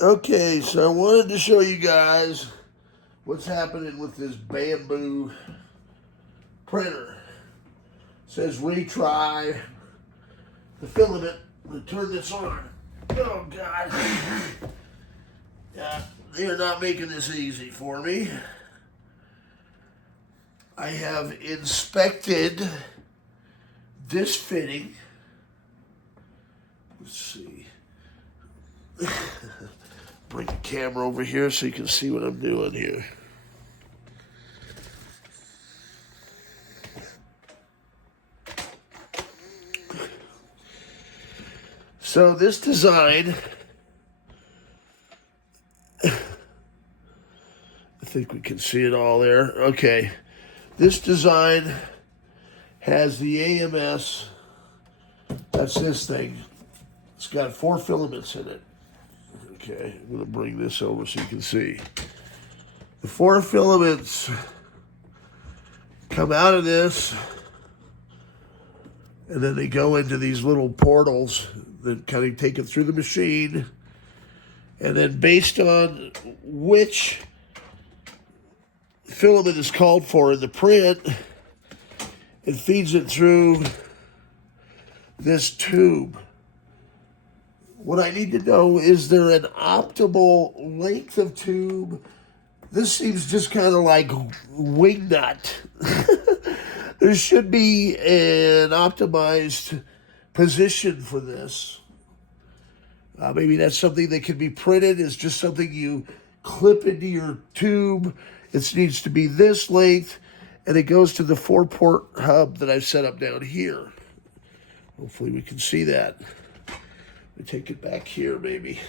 Okay, so I wanted to show you guys what's happening with this Bambu printer. It says retry the filament to turn this on. Oh God. Yeah, they're not making this easy for me. I have inspected this fitting. Let's see. Bring the camera over here so you can see what I'm doing here. So this design, I think we can see it all there. Okay, this design has the AMS, that's this thing. It's got 4 filaments in it. Okay, I'm going to bring this over so you can see. The 4 filaments come out of this, and then they go into these little portals that kind of take it through the machine. And then based on which filament is called for in the print, it feeds it through this tube. What I need to know, is there an optimal length of tube? This seems just kind of like wing nut. There should be an optimized position for this. Maybe that's something that can be printed. It's just something you clip into your tube. It needs to be this length, and it goes to the 4-port hub that I've set up down here. Hopefully we can see that. Let me take it back here, maybe.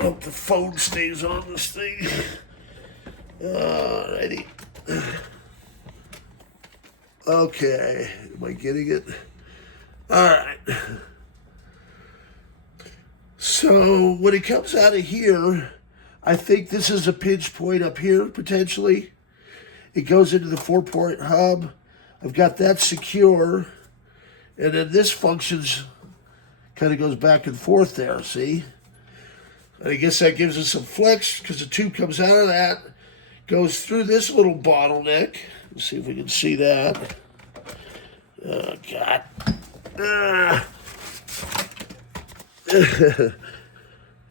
Hope the phone stays on this thing. Alrighty. Okay, am I getting it? Alright. So when it comes out of here, I think this is a pinch point up here, potentially. It goes into the 4-port hub. I've got that secure. And then this functions, kind of goes back and forth there, see? And I guess that gives us some flex because the tube comes out of that, goes through this little bottleneck. Let's see if we can see that. Oh, God.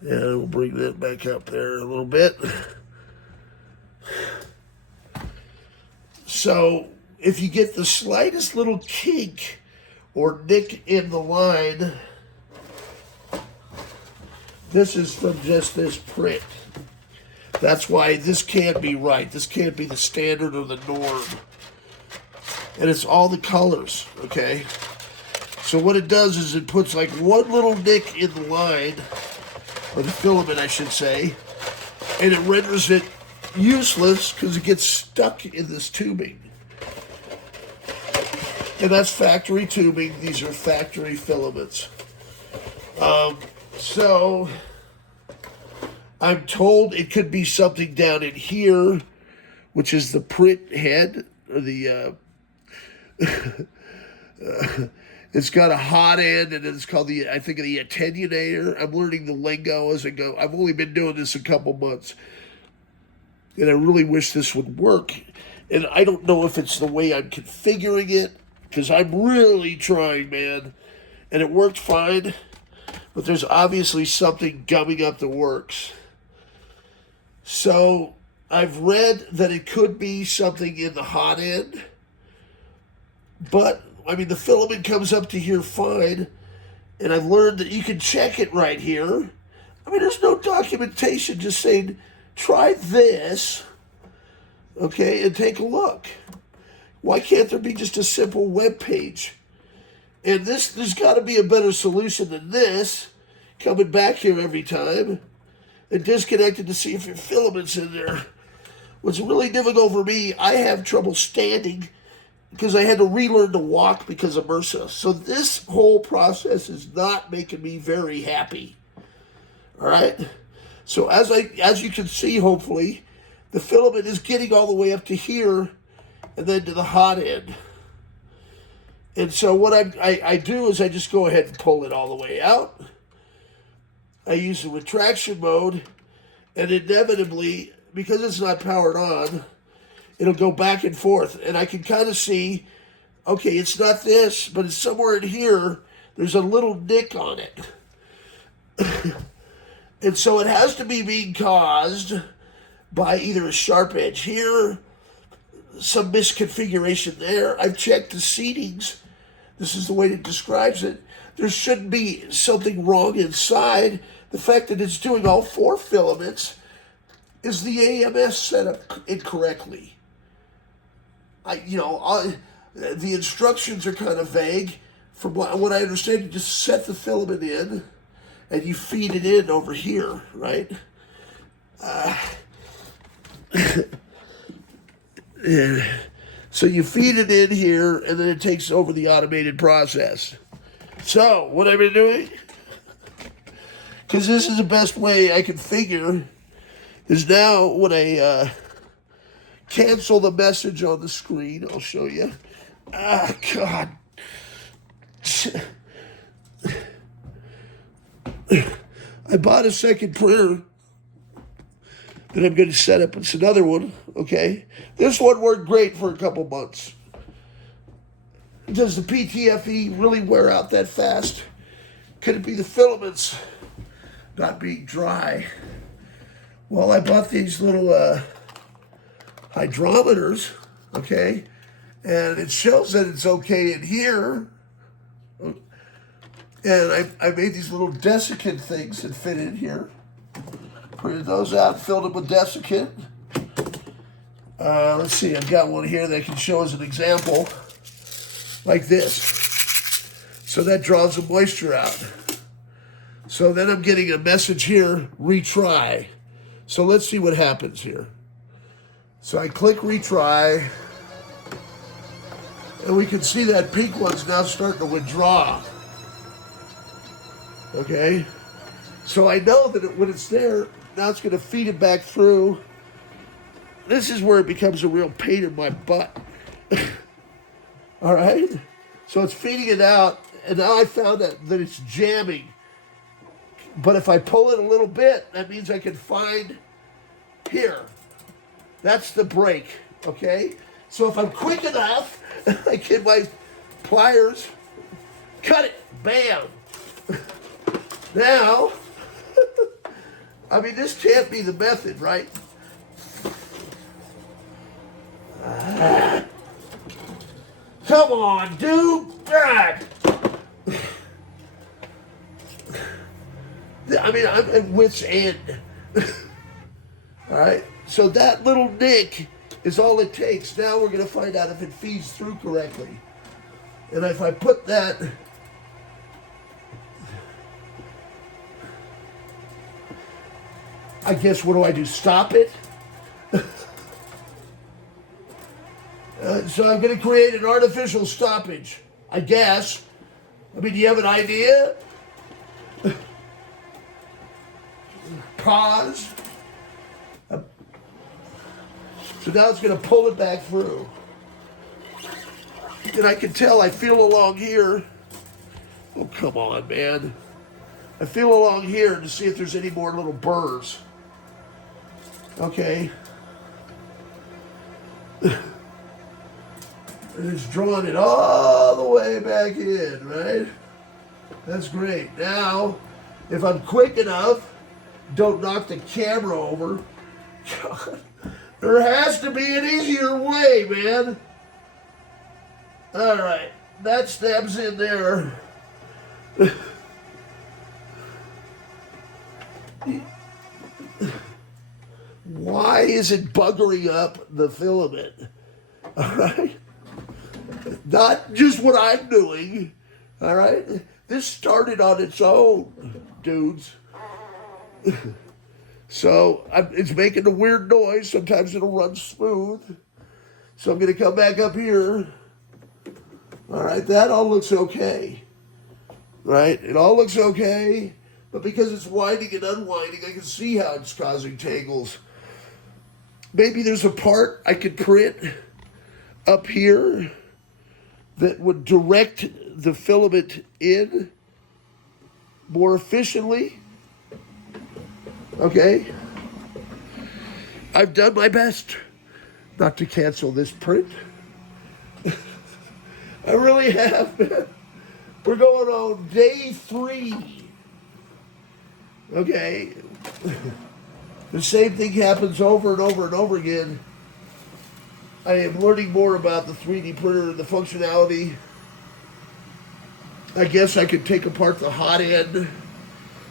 Yeah, we'll bring that back up there a little bit. So if you get the slightest little kink or nick in the line, this is from just this print. That's why this can't be right. This can't be the standard or the norm. And it's all the colors, okay? So what it does is it puts like one little nick in the line, or the filament, I should say, and it renders it useless because it gets stuck in this tubing. And that's factory tubing. These are factory filaments. So I'm told it could be something down in here, which is the print head, or the it's got a hot end, and it's called the, I think, the attenuator. I'm learning the lingo as I go. I've only been doing this a couple months, and I really wish this would work. And I don't know if it's the way I'm configuring it, because I'm really trying, man. And it worked fine, but there's obviously something gumming up the works. So I've read that it could be something in the hot end, but I mean, the filament comes up to here fine, and I've learned that you can check it right here. I mean, there's no documentation, just saying, try this, okay, and take a look. Why can't there be just a simple web page? And there's got to be a better solution than this, coming back here every time and disconnected to see if your filament's in there. What's really difficult for me, I have trouble standing because I had to relearn to walk because of MRSA. So this whole process is not making me very happy. All right? So as you can see, hopefully, the filament is getting all the way up to here and then to the hot end. And so what I do is I just go ahead and pull it all the way out. I use the retraction mode, and inevitably, because it's not powered on, it'll go back and forth. And I can kind of see, okay, it's not this, but it's somewhere in here, there's a little nick on it. And so it has to be being caused by either a sharp edge here, some misconfiguration there. I've checked the seatings. This is the way it describes it. There shouldn't be something wrong inside. The fact that it's doing all 4 filaments is the AMS set up incorrectly. The instructions are kind of vague. From what I understand, you just set the filament in and you feed it in over here, right? So you feed it in here, and then it takes over the automated process. So, what I've been doing, because this is the best way I can figure, is now when I cancel the message on the screen, I'll show you. God. I bought a second printer that I'm going to set up. It's another one, okay? This one worked great for a couple months. Does the ptfe really wear out that fast? Could it be the filaments not being dry? Well, I bought these little hydrometers, okay? And it shows that it's okay in here. And I made these little desiccant things that fit in here. Printed those out, filled them with desiccant. Let's see, I've got one here that I can show as an example, like this. So that draws the moisture out. So then I'm getting a message here, retry. So let's see what happens here. So I click retry, and we can see that pink one's now starting to withdraw. Okay? So I know that when it's there, now it's going to feed it back through. This is where it becomes a real pain in my butt. All right? So it's feeding it out, and now I found that it's jamming. But if I pull it a little bit, that means I can find here. That's the break, okay? So if I'm quick enough, I get my pliers, cut it, bam. Now, I mean, this can't be the method, right? Come on, dude. God. I mean, I'm at wit's end. All right? So that little nick is all it takes. Now we're going to find out if it feeds through correctly. And if I put that... I guess, what do? Stop it? So I'm going to create an artificial stoppage, I guess. I mean, do you have an idea? Pause. So now it's going to pull it back through. And I can tell, I feel along here. Oh, come on, man. I feel along here to see if there's any more little burrs. Okay. And it's drawing it all the way back in, right? That's great. Now, if I'm quick enough, don't knock the camera over. God, there has to be an easier way, man. All right, that stabs in there. Why is it buggering up the filament? All right? Not just what I'm doing. All right? This started on its own, dudes. So it's making a weird noise. Sometimes it'll run smooth. So I'm going to come back up here. All right, that all looks okay. Right? It all looks okay. But because it's winding and unwinding, I can see how it's causing tangles. Maybe there's a part I could print up here that would direct the filament in more efficiently. Okay? I've done my best not to cancel this print. I really have, man. We're going on day 3. Okay? The same thing happens over and over and over again. I am learning more about the 3D printer and the functionality. I guess I could take apart the hot end.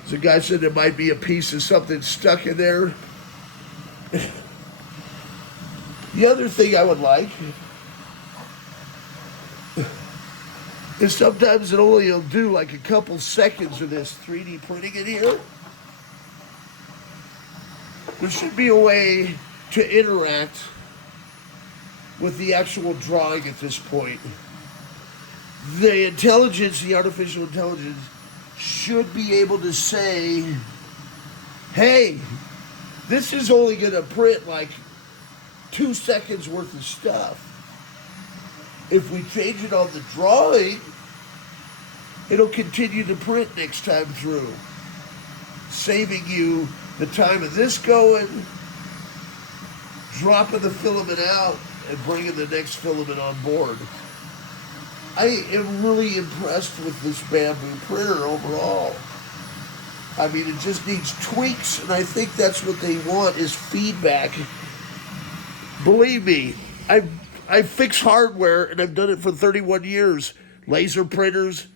As a guy said, there might be a piece of something stuck in there. The other thing I would like is sometimes it only will do like a couple seconds of this 3D printing in here. There should be a way to interact with the actual drawing at this point. The intelligence, the artificial intelligence, should be able to say, hey, this is only going to print like 2 seconds worth of stuff. If we change it on the drawing, it'll continue to print next time through, saving you the time of this going, dropping the filament out, and bringing the next filament on board. I am really impressed with this Bambu printer overall. I mean, it just needs tweaks, and I think that's what they want is feedback. Believe me, I fix hardware, and I've done it for 31 years. Laser printers,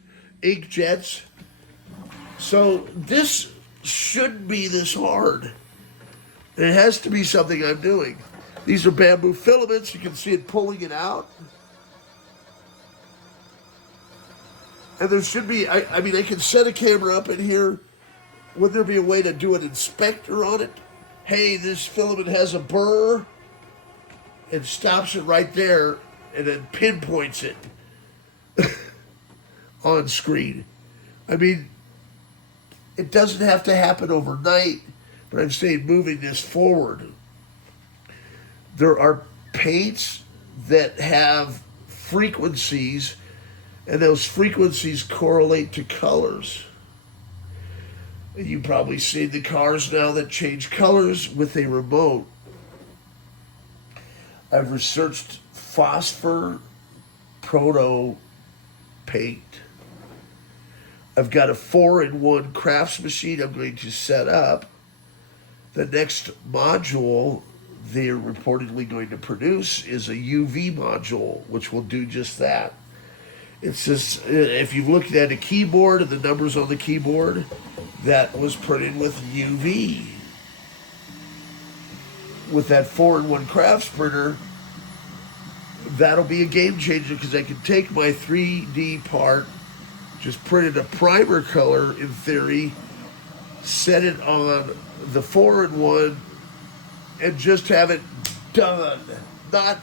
inkjets. So this shouldn't be this hard. And it has to be something I'm doing. These are Bambu filaments. You can see it pulling it out. And there should be, I mean, I can set a camera up in here. Would there be a way to do an inspector on it? Hey, this filament has a burr. And stops it right there and then pinpoints it on screen. I mean, it doesn't have to happen overnight, but I'm saying moving this forward. There are paints that have frequencies, and those frequencies correlate to colors. You probably see the cars now that change colors with a remote. I've researched phosphor proto paint. I've got a 4-in-1 crafts machine I'm going to set up. The next module they're reportedly going to produce is a UV module, which will do just that. It's just, if you've looked at a keyboard and the numbers on the keyboard, that was printed with UV. With that 4-in-1 crafts printer, that'll be a game changer because I can take my 3D part, just print it a primer color in theory, set it on the 4-in-1, and just have it done. Not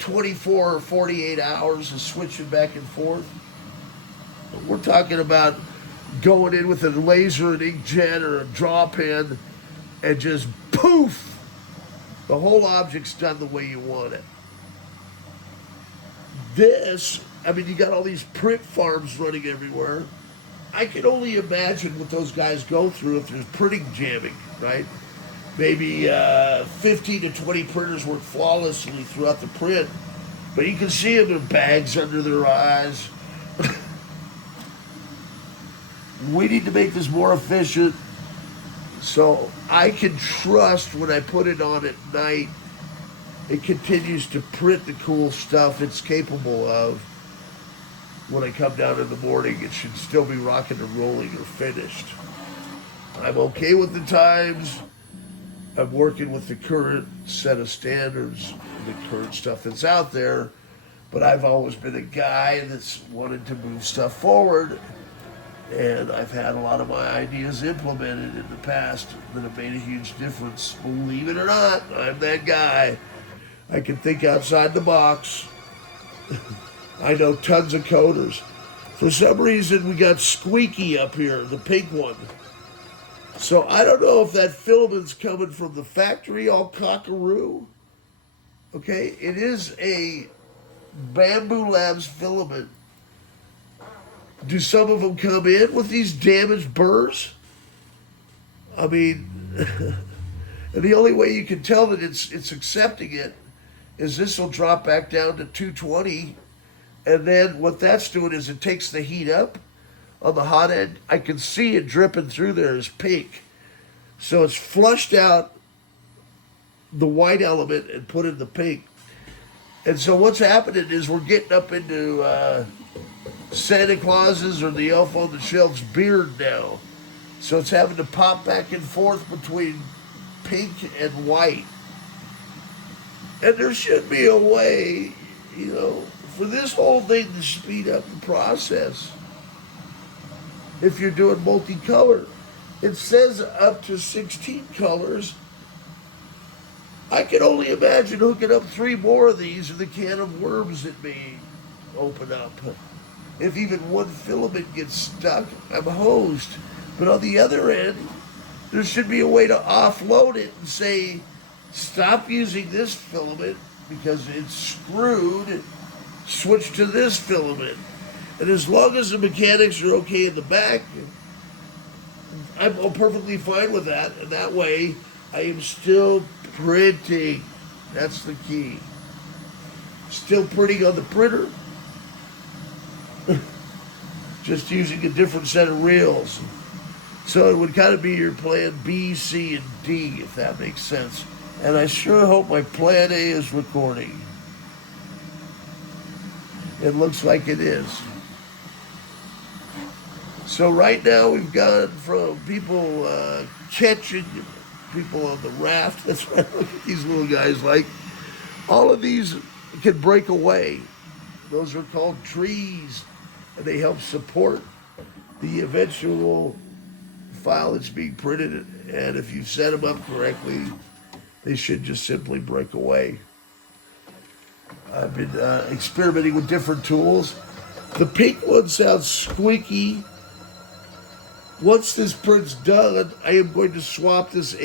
24 or 48 hours of switching back and forth. We're talking about going in with a laser, an inkjet, or a draw pen, and just poof! The whole object's done the way you want it. This, I mean, you got all these print farms running everywhere. I can only imagine what those guys go through if there's printing jamming, right? Maybe 15 to 20 printers work flawlessly throughout the print, but you can see them in bags under their eyes. We need to make this more efficient. So I can trust when I put it on at night, it continues to print the cool stuff it's capable of. When I come down in the morning, it should still be rocking and rolling or finished. I'm okay with the times. I'm working with the current set of standards, the current stuff that's out there. But I've always been a guy that's wanted to move stuff forward. And I've had a lot of my ideas implemented in the past that have made a huge difference. Believe it or not, I'm that guy. I can think outside the box. I know tons of coders. For some reason, we got Squeaky up here, the pink one. So I don't know if that filament's coming from the factory, all cockaroo. Okay, it is a Bambu Labs filament. Do some of them come in with these damaged burrs? I mean, and the only way you can tell that it's accepting it is this will drop back down to 220, and then what that's doing is it takes the heat up on the hot end. I can see it dripping through there as pink. So it's flushed out the white element and put in the pink. And so what's happening is we're getting up into Santa Claus's or the elf on the shelf's beard now. So it's having to pop back and forth between pink and white. And there should be a way, for this whole thing to speed up the process. If you're doing multicolor, it says up to 16 colors. I can only imagine hooking up 3 more of these in the can of worms it may open up. If even one filament gets stuck, I'm hosed. But on the other end, there should be a way to offload it and say, stop using this filament because it's screwed, switch to this filament. And as long as the mechanics are okay in the back, I'm perfectly fine with that. And that way, I am still printing. That's the key. Still printing on the printer. Just using a different set of reels. So it would kind of be your plan B, C, and D, if that makes sense. And I sure hope my plan A is recording. It looks like it is. So right now we've gone from people catching people on the raft. That's why I look at these little guys like. All of these can break away. Those are called trees. And they help support the eventual file that's being printed. And if you set them up correctly, they should just simply break away. I've been experimenting with different tools. The pink one sounds squeaky. Once this print's done, I am going to swap this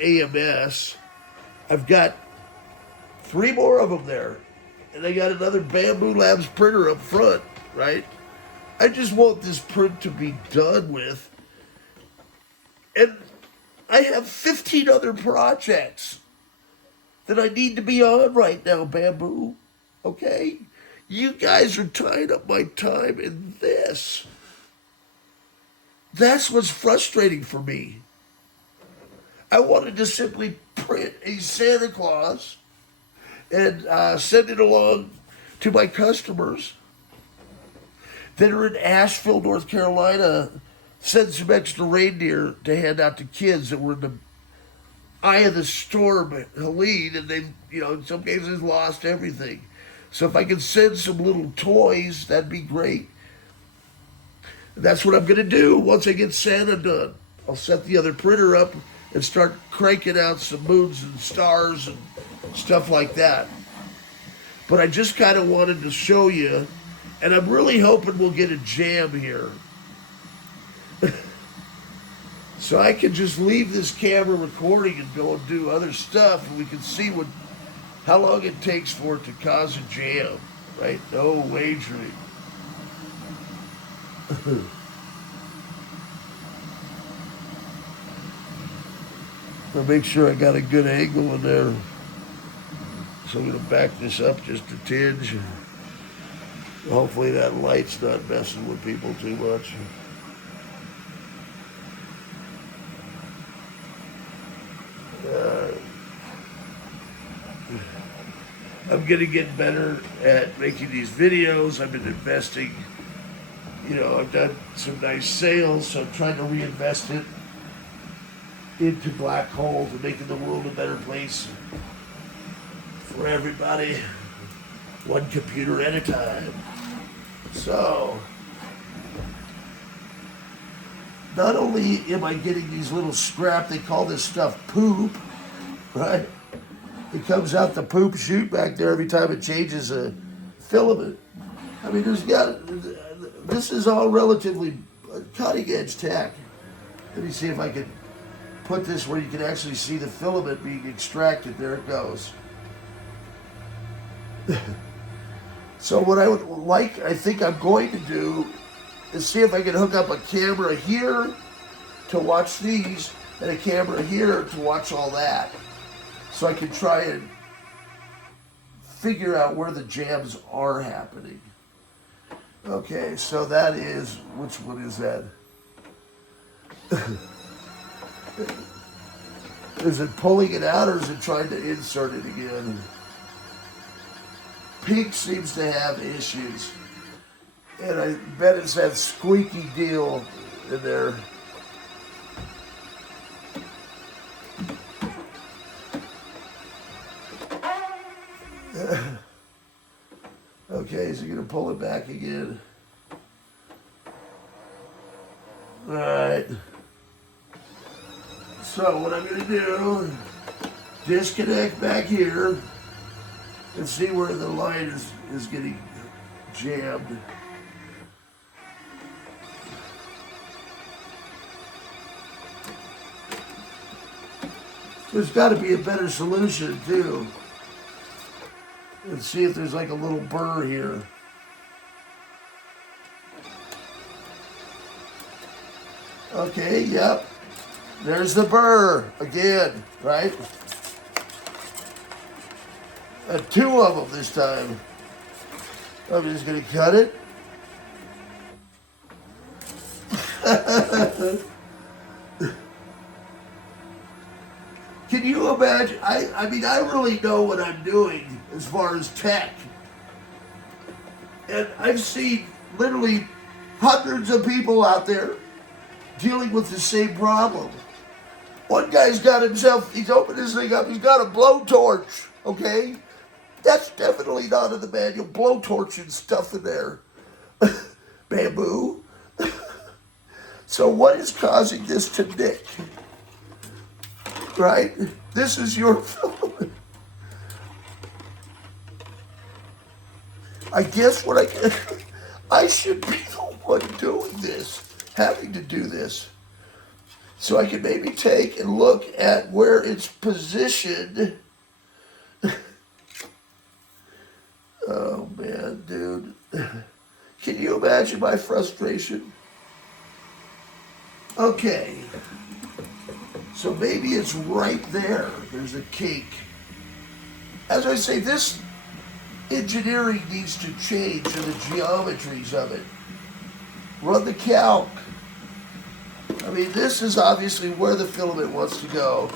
AMS. I've got 3 more of them there. And I got another Bambu Labs printer up front, right? I just want this print to be done with. And I have 15 other projects that I need to be on right now, Bambu. Okay? You guys are tying up my time in this. That's what's frustrating for me. I wanted to simply print a Santa Claus and send it along to my customers that are in Asheville, North Carolina, send some extra reindeer to hand out to kids that were in the eye of the storm, Helene, and they've, in some cases lost everything. So if I could send some little toys, that'd be great. And that's what I'm going to do once I get Santa done. I'll set the other printer up and start cranking out some moons and stars and stuff like that. But I just kind of wanted to show you, and I'm really hoping we'll get a jam here. So I can just leave this camera recording and go and do other stuff, and we can see how long it takes for it to cause a jam, right? No wagering. I'll make sure I got a good angle in there. So I'm going to back this up just a tinge. Hopefully that light's not messing with people too much. I'm going to get better at making these videos. I've been investing. I've done some nice sales, so I'm trying to reinvest it into black holes and making the world a better place for everybody, one computer at a time. So, not only am I getting these little scrap, they call this stuff poop, right? It comes out the poop chute back there every time it changes a filament. I mean, this is all relatively cutting edge tech. Let me see if I can put this where you can actually see the filament being extracted. There it goes. So what I would like, I think I'm going to do, is see if I can hook up a camera here to watch these, and a camera here to watch all that. So I can try and figure out where the jams are happening. Okay, so that is, which one is that? Is it pulling it out or is it trying to insert it again? Pink seems to have issues. And I bet it's that squeaky deal in there. Okay, is he going to pull it back again? All right. So what I'm going to do, disconnect back here and see where the line is getting jammed. There's got to be a better solution too. And see if there's like a little burr here. Okay, yep. There's the burr again, right? And two of them this time. I'm just gonna cut it. Can you imagine? I mean, I really know what I'm doing as far as tech. And I've seen literally hundreds of people out there dealing with the same problem. One guy's got himself, he's opened this thing up, he's got a blowtorch, okay? That's definitely not in the manual, blowtorch and stuff in there. Bambu. So what is causing this to nick? Right? This is your filament. I guess what I should be the one doing this, having to do this. So I can maybe take and look at where it's positioned. Oh man, dude. Can you imagine my frustration? Okay. So maybe it's right there. There's a kink. As I say, this engineering needs to change in the geometries of it. Run the calc. I mean, this is obviously where the filament wants to go.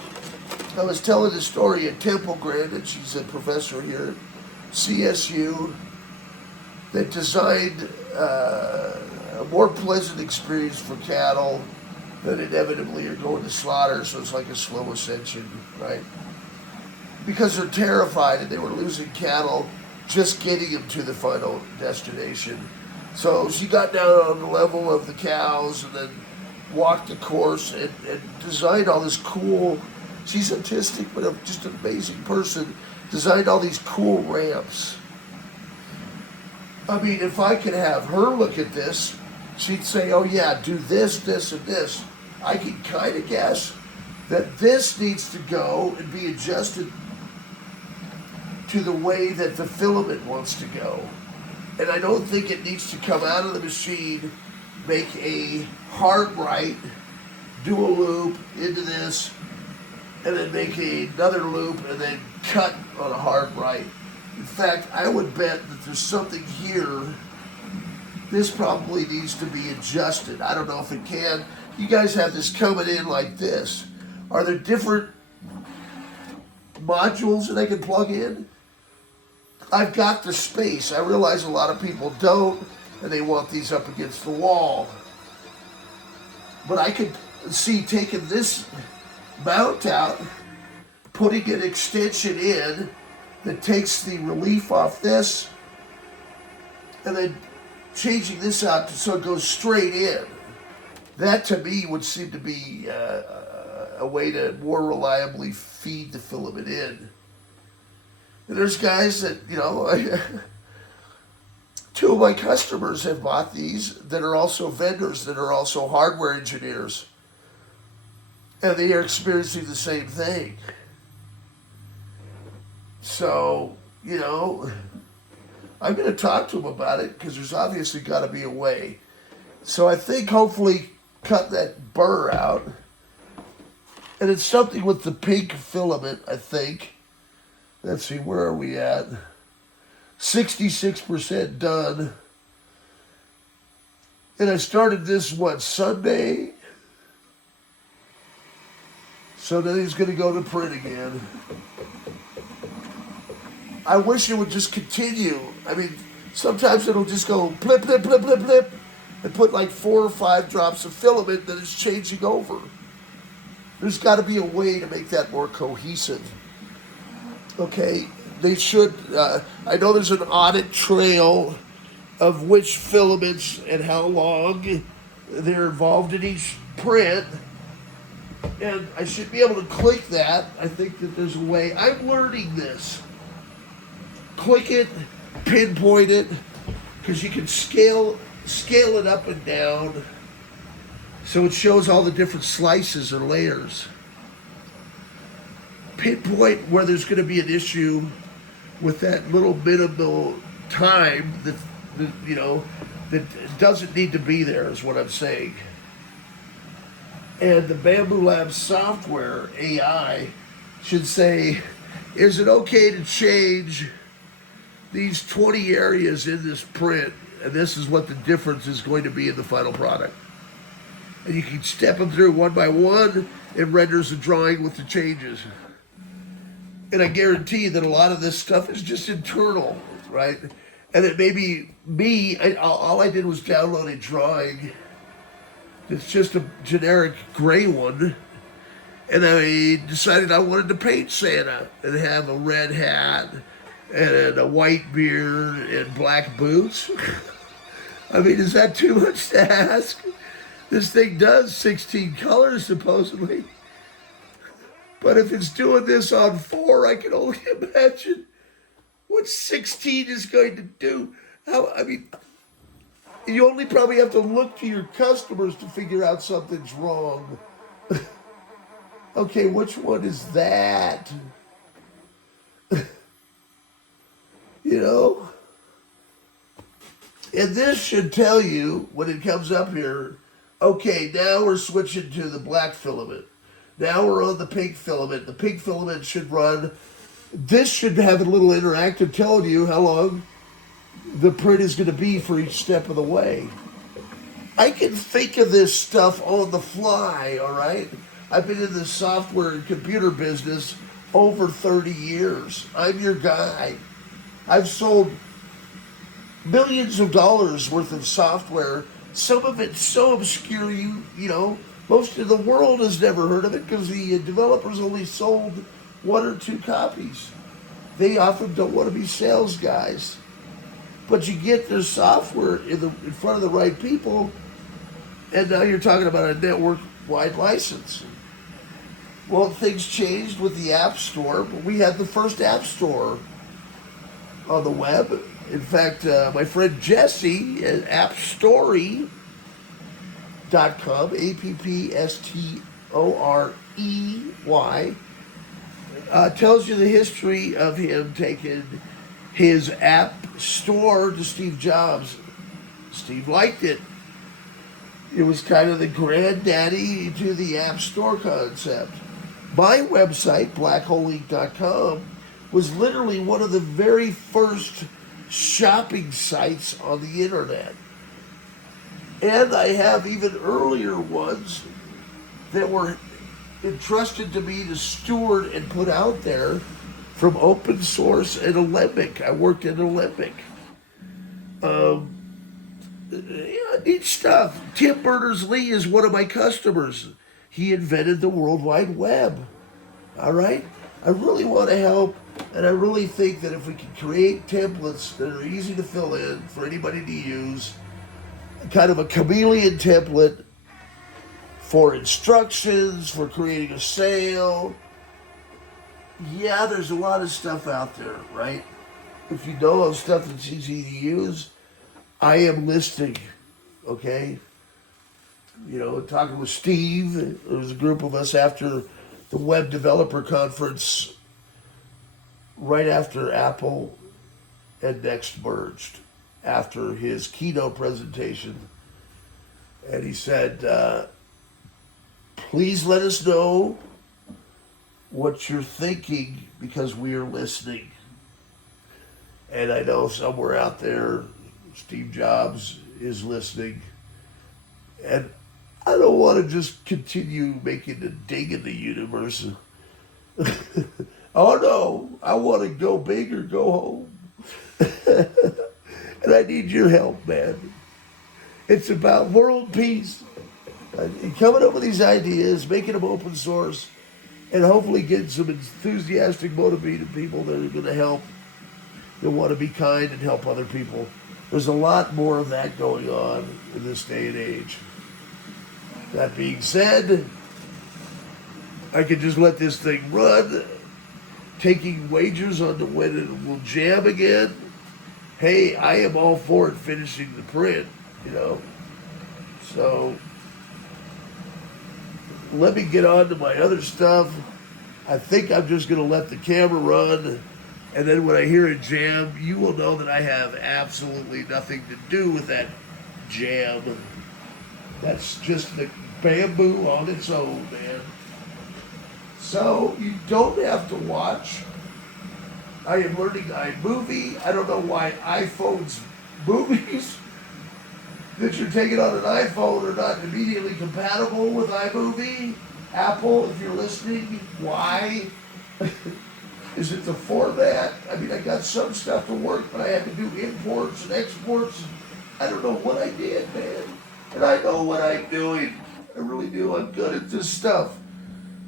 I was telling the story at Temple Grant, and she's a professor here at CSU, that designed a more pleasant experience for cattle that inevitably are going to slaughter, so it's like a slow ascension, right? Because they're terrified and they were losing cattle just getting them to the final destination. So she got down on the level of the cows and then walked the course and designed all this cool, she's autistic but just an amazing person, designed all these cool ramps. I mean, if I could have her look at this, she'd say, oh yeah, do this, this, and this. I can kind of guess that this needs to go and be adjusted to the way that the filament wants to go. And I don't think it needs to come out of the machine, make a hard right, do a loop into this, and then make another loop and then cut on a hard right. In fact, I would bet that there's something here. This probably needs to be adjusted. I don't know if it can. You guys have this coming in like this. Are there different modules that I can plug in? I've got the space. I realize a lot of people don't, and they want these up against the wall. But I could see taking this mount out, putting an extension in that takes the relief off this, and then changing this out so it goes straight in. That to me would seem to be a way to more reliably feed the filament in. And there's guys that, you know, two of my customers have bought these that are also vendors, that are also hardware engineers. And they are experiencing the same thing. So, you know, I'm going to talk to them about it because there's obviously got to be a way. So I think hopefully cut that burr out And it's something with the pink filament, I think. Let's see, where are we at? 66% done. And I started this, Sunday? So then he's going to go to print again. I wish it would just continue. I mean, sometimes it'll just go blip, blip, blip, blip, blip, and put like 4 or 5 drops of filament that is changing over. There's got to be a way to make that more cohesive. Okay, they should, I know there's an audit trail of which filaments and how long they're involved in each print. And I should be able to click that. I think that there's a way. I'm learning this. Click it, pinpoint it, because you can scale it up and down so it shows all the different slices or layers. Pinpoint where there's going to be an issue with that little minimal time that doesn't need to be there, is what I'm saying. And the Bambu Lab software, AI, should say, is it okay to change these 20 areas in this print, and this is what the difference is going to be in the final product. And you can step them through one by one, and renders a drawing with the changes. And I guarantee that a lot of this stuff is just internal, right? And it may be me, all I did was download a drawing. It's just a generic gray one. And I decided I wanted to paint Santa and have a red hat and a white beard and black boots. I mean, is that too much to ask? This thing does 16 colors, supposedly. But if it's doing this on 4, I can only imagine what 16 is going to do. You only probably have to look to your customers to figure out something's wrong. Okay, which one is that? You know? And this should tell you, when it comes up here, okay, now we're switching to the black filament. Now we're on the pink filament. The pink filament should run. This should have a little interactive telling you how long the print is going to be for each step of the way. I can think of this stuff on the fly, all right? I've been in the software and computer business over 30 years. I'm your guy. I've sold millions of dollars worth of software. Some of it's so obscure, you know, most of the world has never heard of it because the developers only sold 1 or 2 copies. They often don't want to be sales guys. But you get their software in front of the right people, and now you're talking about a network-wide license. Well, things changed with the App Store, but we had the first App Store on the web. In fact, my friend Jesse at appstory.com, AppStorey, tells you the history of him taking his App Store to Steve Jobs. Steve liked it. It was kind of the granddaddy to the App Store concept. My website, blackholeinc.com, was literally one of the very first shopping sites on the internet. And I have even earlier ones that were entrusted to me to steward and put out there from open source and Alembic. I worked in Alembic. Neat stuff. Tim Berners-Lee is one of my customers. He invented the World Wide Web. All right? I really want to help, and I really think that if we can create templates that are easy to fill in for anybody to use, kind of a chameleon template for instructions, for creating a sale. Yeah, there's a lot of stuff out there, right? If you know of stuff that's easy to use, I am listing, okay? You know, talking with Steve, there was a group of us after the Web Developer Conference, right after Apple and Next merged, after his keynote presentation. And he said, please let us know what you're thinking because we are listening. And I know somewhere out there, Steve Jobs is listening. And I don't want to just continue making a ding in the universe. Oh no, I want to go big or go home. And I need your help, man. It's about world peace. And coming up with these ideas, making them open source, and hopefully getting some enthusiastic, motivated people that are going to help, that want to be kind and help other people. There's a lot more of that going on in this day and age. That being said, I could just let this thing run, taking wagers on when it will jam again. Hey, I am all for it finishing the print, you know. So let me get on to my other stuff. I think I'm just going to let the camera run. And then when I hear a jam, you will know that I have absolutely nothing to do with that jam. That's just the Bambu on its own, man. So you don't have to watch. I am learning iMovie. I don't know why iPhone's movies that you're taking on an iPhone are not immediately compatible with iMovie. Apple, if you're listening, why? Is it the format? I mean, I got some stuff to work, but I had to do imports and exports. I don't know what I did, man. And I know what I'm doing. I really do. I'm good at this stuff.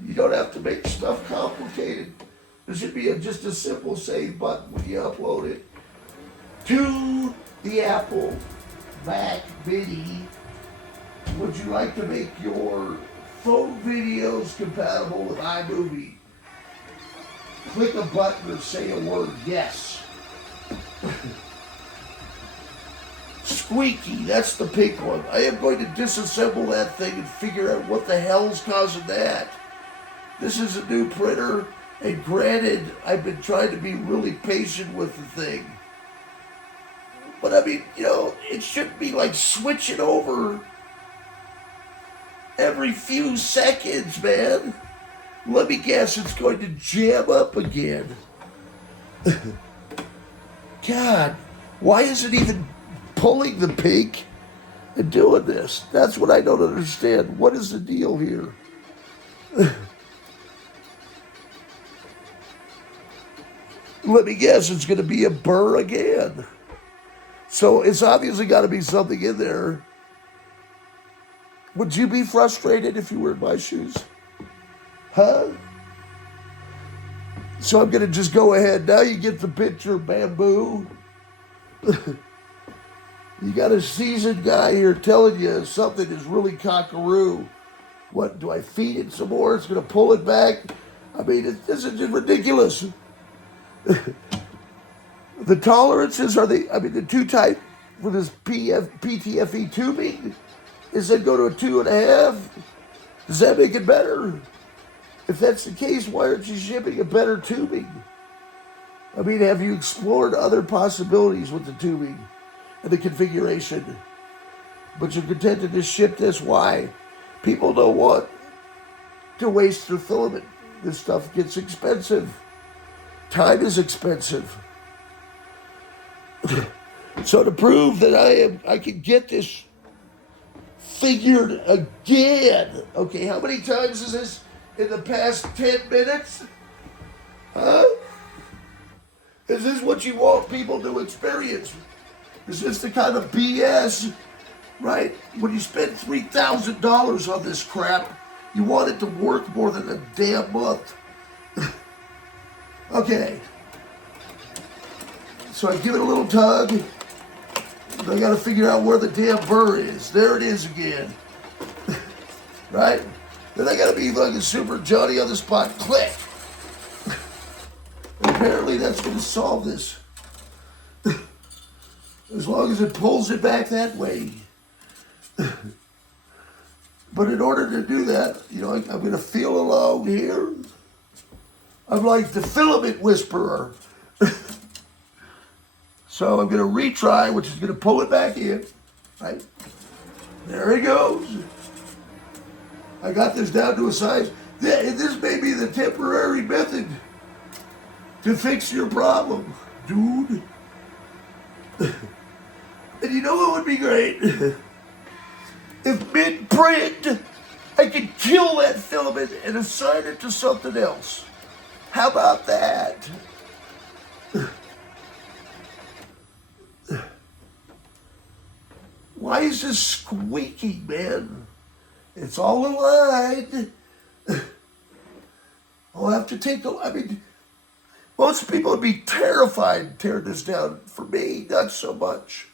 You don't have to make stuff complicated. There should be just a simple save button when you upload it to the Apple Mac Mini. Would you like to make your phone videos compatible with iMovie? Click a button or say a word, yes. Squeaky, that's the pink one. I am going to disassemble that thing and figure out what the hell's causing that. This is a new printer, and granted, I've been trying to be really patient with the thing. But I mean, you know, it shouldn't be like switching over every few seconds, man. Let me guess, it's going to jam up again. God, why is it even pulling the pink and doing this? That's what I don't understand. What is the deal here? Let me guess, it's going to be a burr again. So it's obviously got to be something in there. Would you be frustrated if you were in my shoes? Huh? So I'm going to just go ahead. Now you get the picture, Bambu. You got a seasoned guy here telling you something is really cockaroo. What, do I feed it some more? It's going to pull it back? I mean, this is just ridiculous. The tolerances are the two type for this ptfe tubing is that go to a 2.5. Does that make it better? If that's the case, why aren't you shipping a better tubing? I mean, have you explored other possibilities with the tubing and the configuration? But you're content to just ship this. Why? People don't want to waste their filament. This stuff gets expensive. Time is expensive. So to prove that I can get this figured again. Okay, how many times is this in the past 10 minutes? Huh? Is this what you want people to experience? Is this the kind of BS, right? When you spend $3,000 on this crap, you want it to work more than a damn month. Okay. So I give it a little tug. I got to figure out where the damn burr is. There it is again. Right? Then I got to be like a super Johnny on the spot. Click. Apparently that's going to solve this. As long as it pulls it back that way. But in order to do that, you know, I'm going to feel along here. I'm like the filament whisperer. So I'm going to retry, which is going to pull it back in. Right? There he goes. I got this down to a size. This may be the temporary method to fix your problem, dude. And you know what would be great? If mid-print, I could kill that filament and assign it to something else. How about that? Why is this squeaking, man? It's all aligned. I'll have to take a... I mean, most people would be terrified tearing this down. For me, not so much.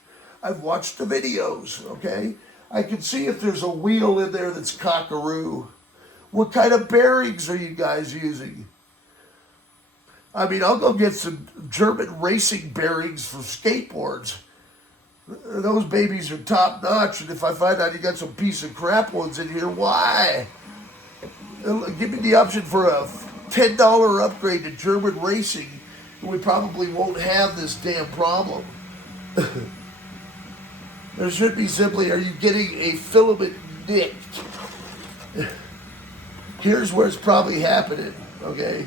I've watched the videos, okay? I can see if there's a wheel in there that's cockaroo. What kind of bearings are you guys using? I mean, I'll go get some German racing bearings for skateboards. Those babies are top notch, and if I find out you got some piece of crap ones in here, why? Give me the option for a $10 upgrade to German racing, and we probably won't have this damn problem. There should be simply, are you getting a filament nicked? Here's where it's probably happening, okay?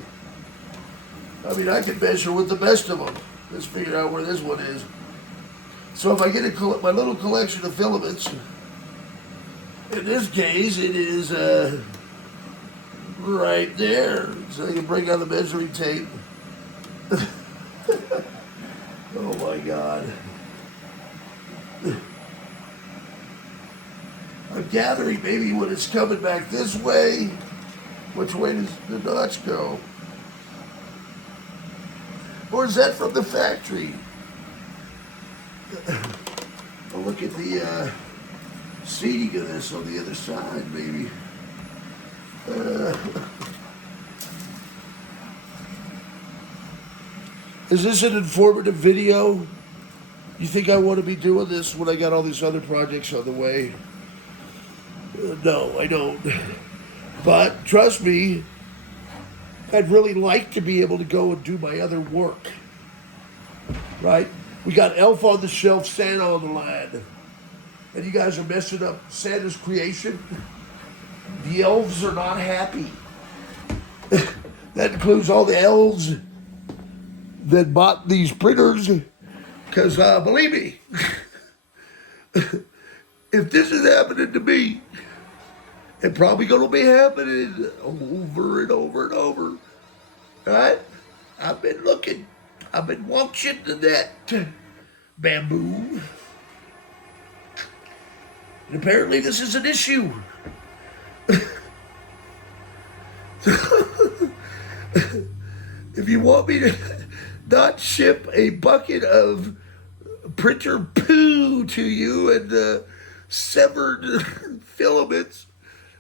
I mean, I can measure with the best of them. Let's figure out where this one is. So if I get my little collection of filaments, in this case, it is right there. So I can bring out the measuring tape. Oh my God. I'm gathering maybe when it's coming back this way, which way does the notch go? Or is that from the factory? I'll look at the seating of this on the other side, maybe. Is this an informative video? You think I want to be doing this when I got all these other projects on the way? No, I don't. But trust me, I'd really like to be able to go and do my other work. Right? We got Elf on the Shelf, Santa on the line. And you guys are messing up Santa's creation. The elves are not happy. That includes all the elves that bought these printers. Because believe me, if this is happening to me, it's probably going to be happening over and over and over. All right? I've been looking. I've been watching the net. Bambu. And apparently this is an issue. If you want me to not ship a bucket of printer poo to you and severed filaments,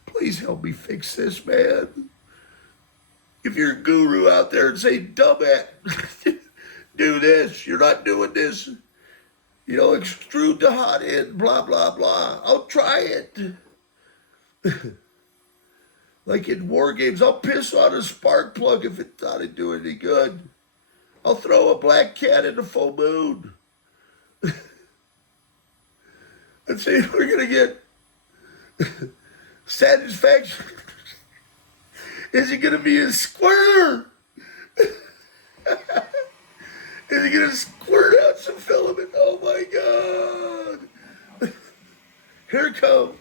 please help me fix this, man. If you're a guru out there and say, dumb it, do this, you're not doing this. You know, extrude the hot end, blah, blah, blah. I'll try it. Like in war games, I'll piss on a spark plug if it thought it'd do any good. I'll throw a black cat in the full moon. And see if we're going to get satisfaction. Is it going to be a squirter? Is he going to squirt out some filament? Oh my God. Here it comes.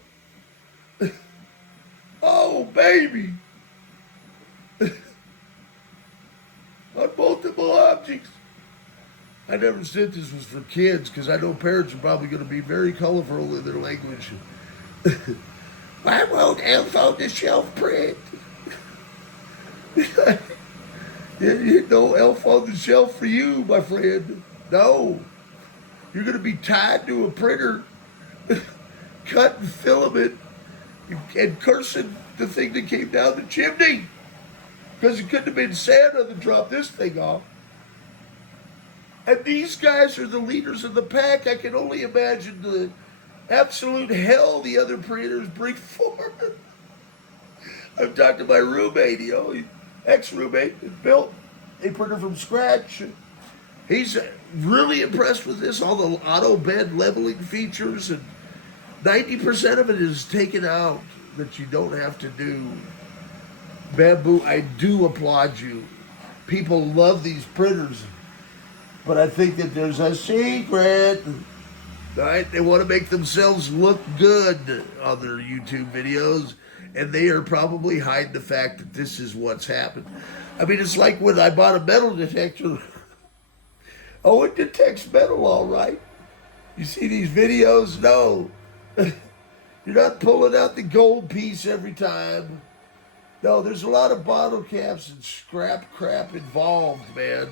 Oh, baby. On multiple objects. I never said this was for kids because I know parents are probably going to be very colorful in their language. Why won't Elf on the Shelf print? No Elf on the Shelf for you, my friend. No. You're going to be tied to a printer, cutting filament, and cursing the thing that came down the chimney. Because it couldn't have been Santa that dropped this thing off. And these guys are the leaders of the pack. I can only imagine the absolute hell the other printers bring forth. I've talked to my roommate, ex-roommate, that built a printer from scratch. He's really impressed with this, all the auto bed leveling features, and 90% of it is taken out that you don't have to do. Bambu, I do applaud you. People love these printers, but I think that there's a secret. Right? They want to make themselves look good on their YouTube videos, and they are probably hiding the fact that this is what's happened. I mean, it's like when I bought a metal detector. Oh, it detects metal all right. You see these videos? No. You're not pulling out the gold piece every time. No, there's a lot of bottle caps and scrap crap involved, man.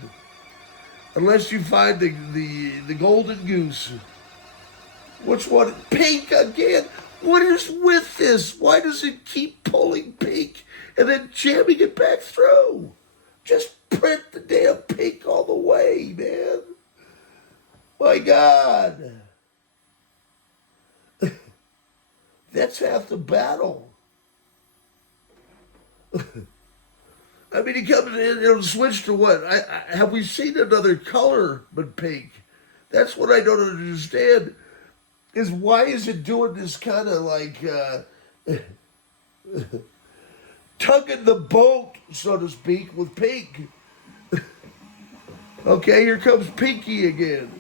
Unless you find the golden goose. Which one? Pink again? What is with this? Why does it keep pulling pink and then jamming it back through? Just print the damn pink all the way, man. My God. That's half the battle. I mean, he comes in, it'll switch to what? Have we seen another color but pink? That's what I don't understand. Is why is it doing this kind of like tugging the boat, so to speak, with pink? Okay, here comes Pinky again.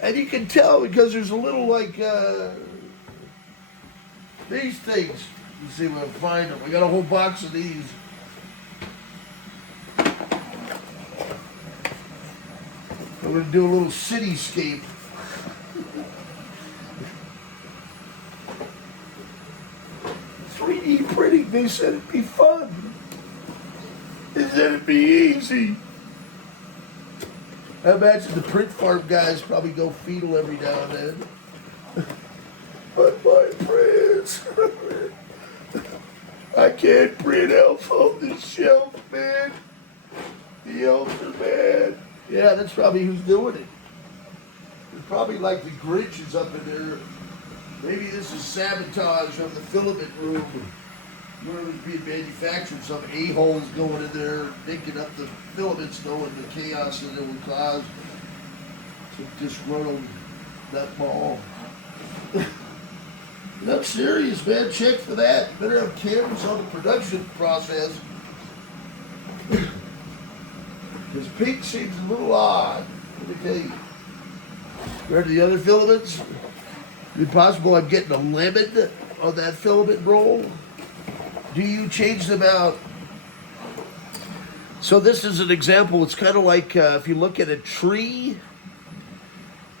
And you can tell because there's a little like these things. Let's see if I can find them. We got a whole box of these. I'm going to do a little cityscape. .3D printing, they said it'd be fun. They said it'd be easy. I imagine the print farm guys probably go fetal every now and then. But my prints. I can't print elf on the shelf, man. The elves are bad. Yeah, that's probably who's doing it. It's probably like the Grinch is up in there. Maybe this is sabotage of the filament room. Where it's being manufactured, some a-hole is going in there, picking up the filaments, knowing the chaos that it would cause to disgruntled that ball. No, I'm serious, man. Check for that. Better have cameras on the production process. Because pink seems a little odd. Let me tell you. Compared to the other filaments, is it possible I'm getting a lemon on that filament roll? Do you change them out? So this is an example. It's kind of like if you look at a tree,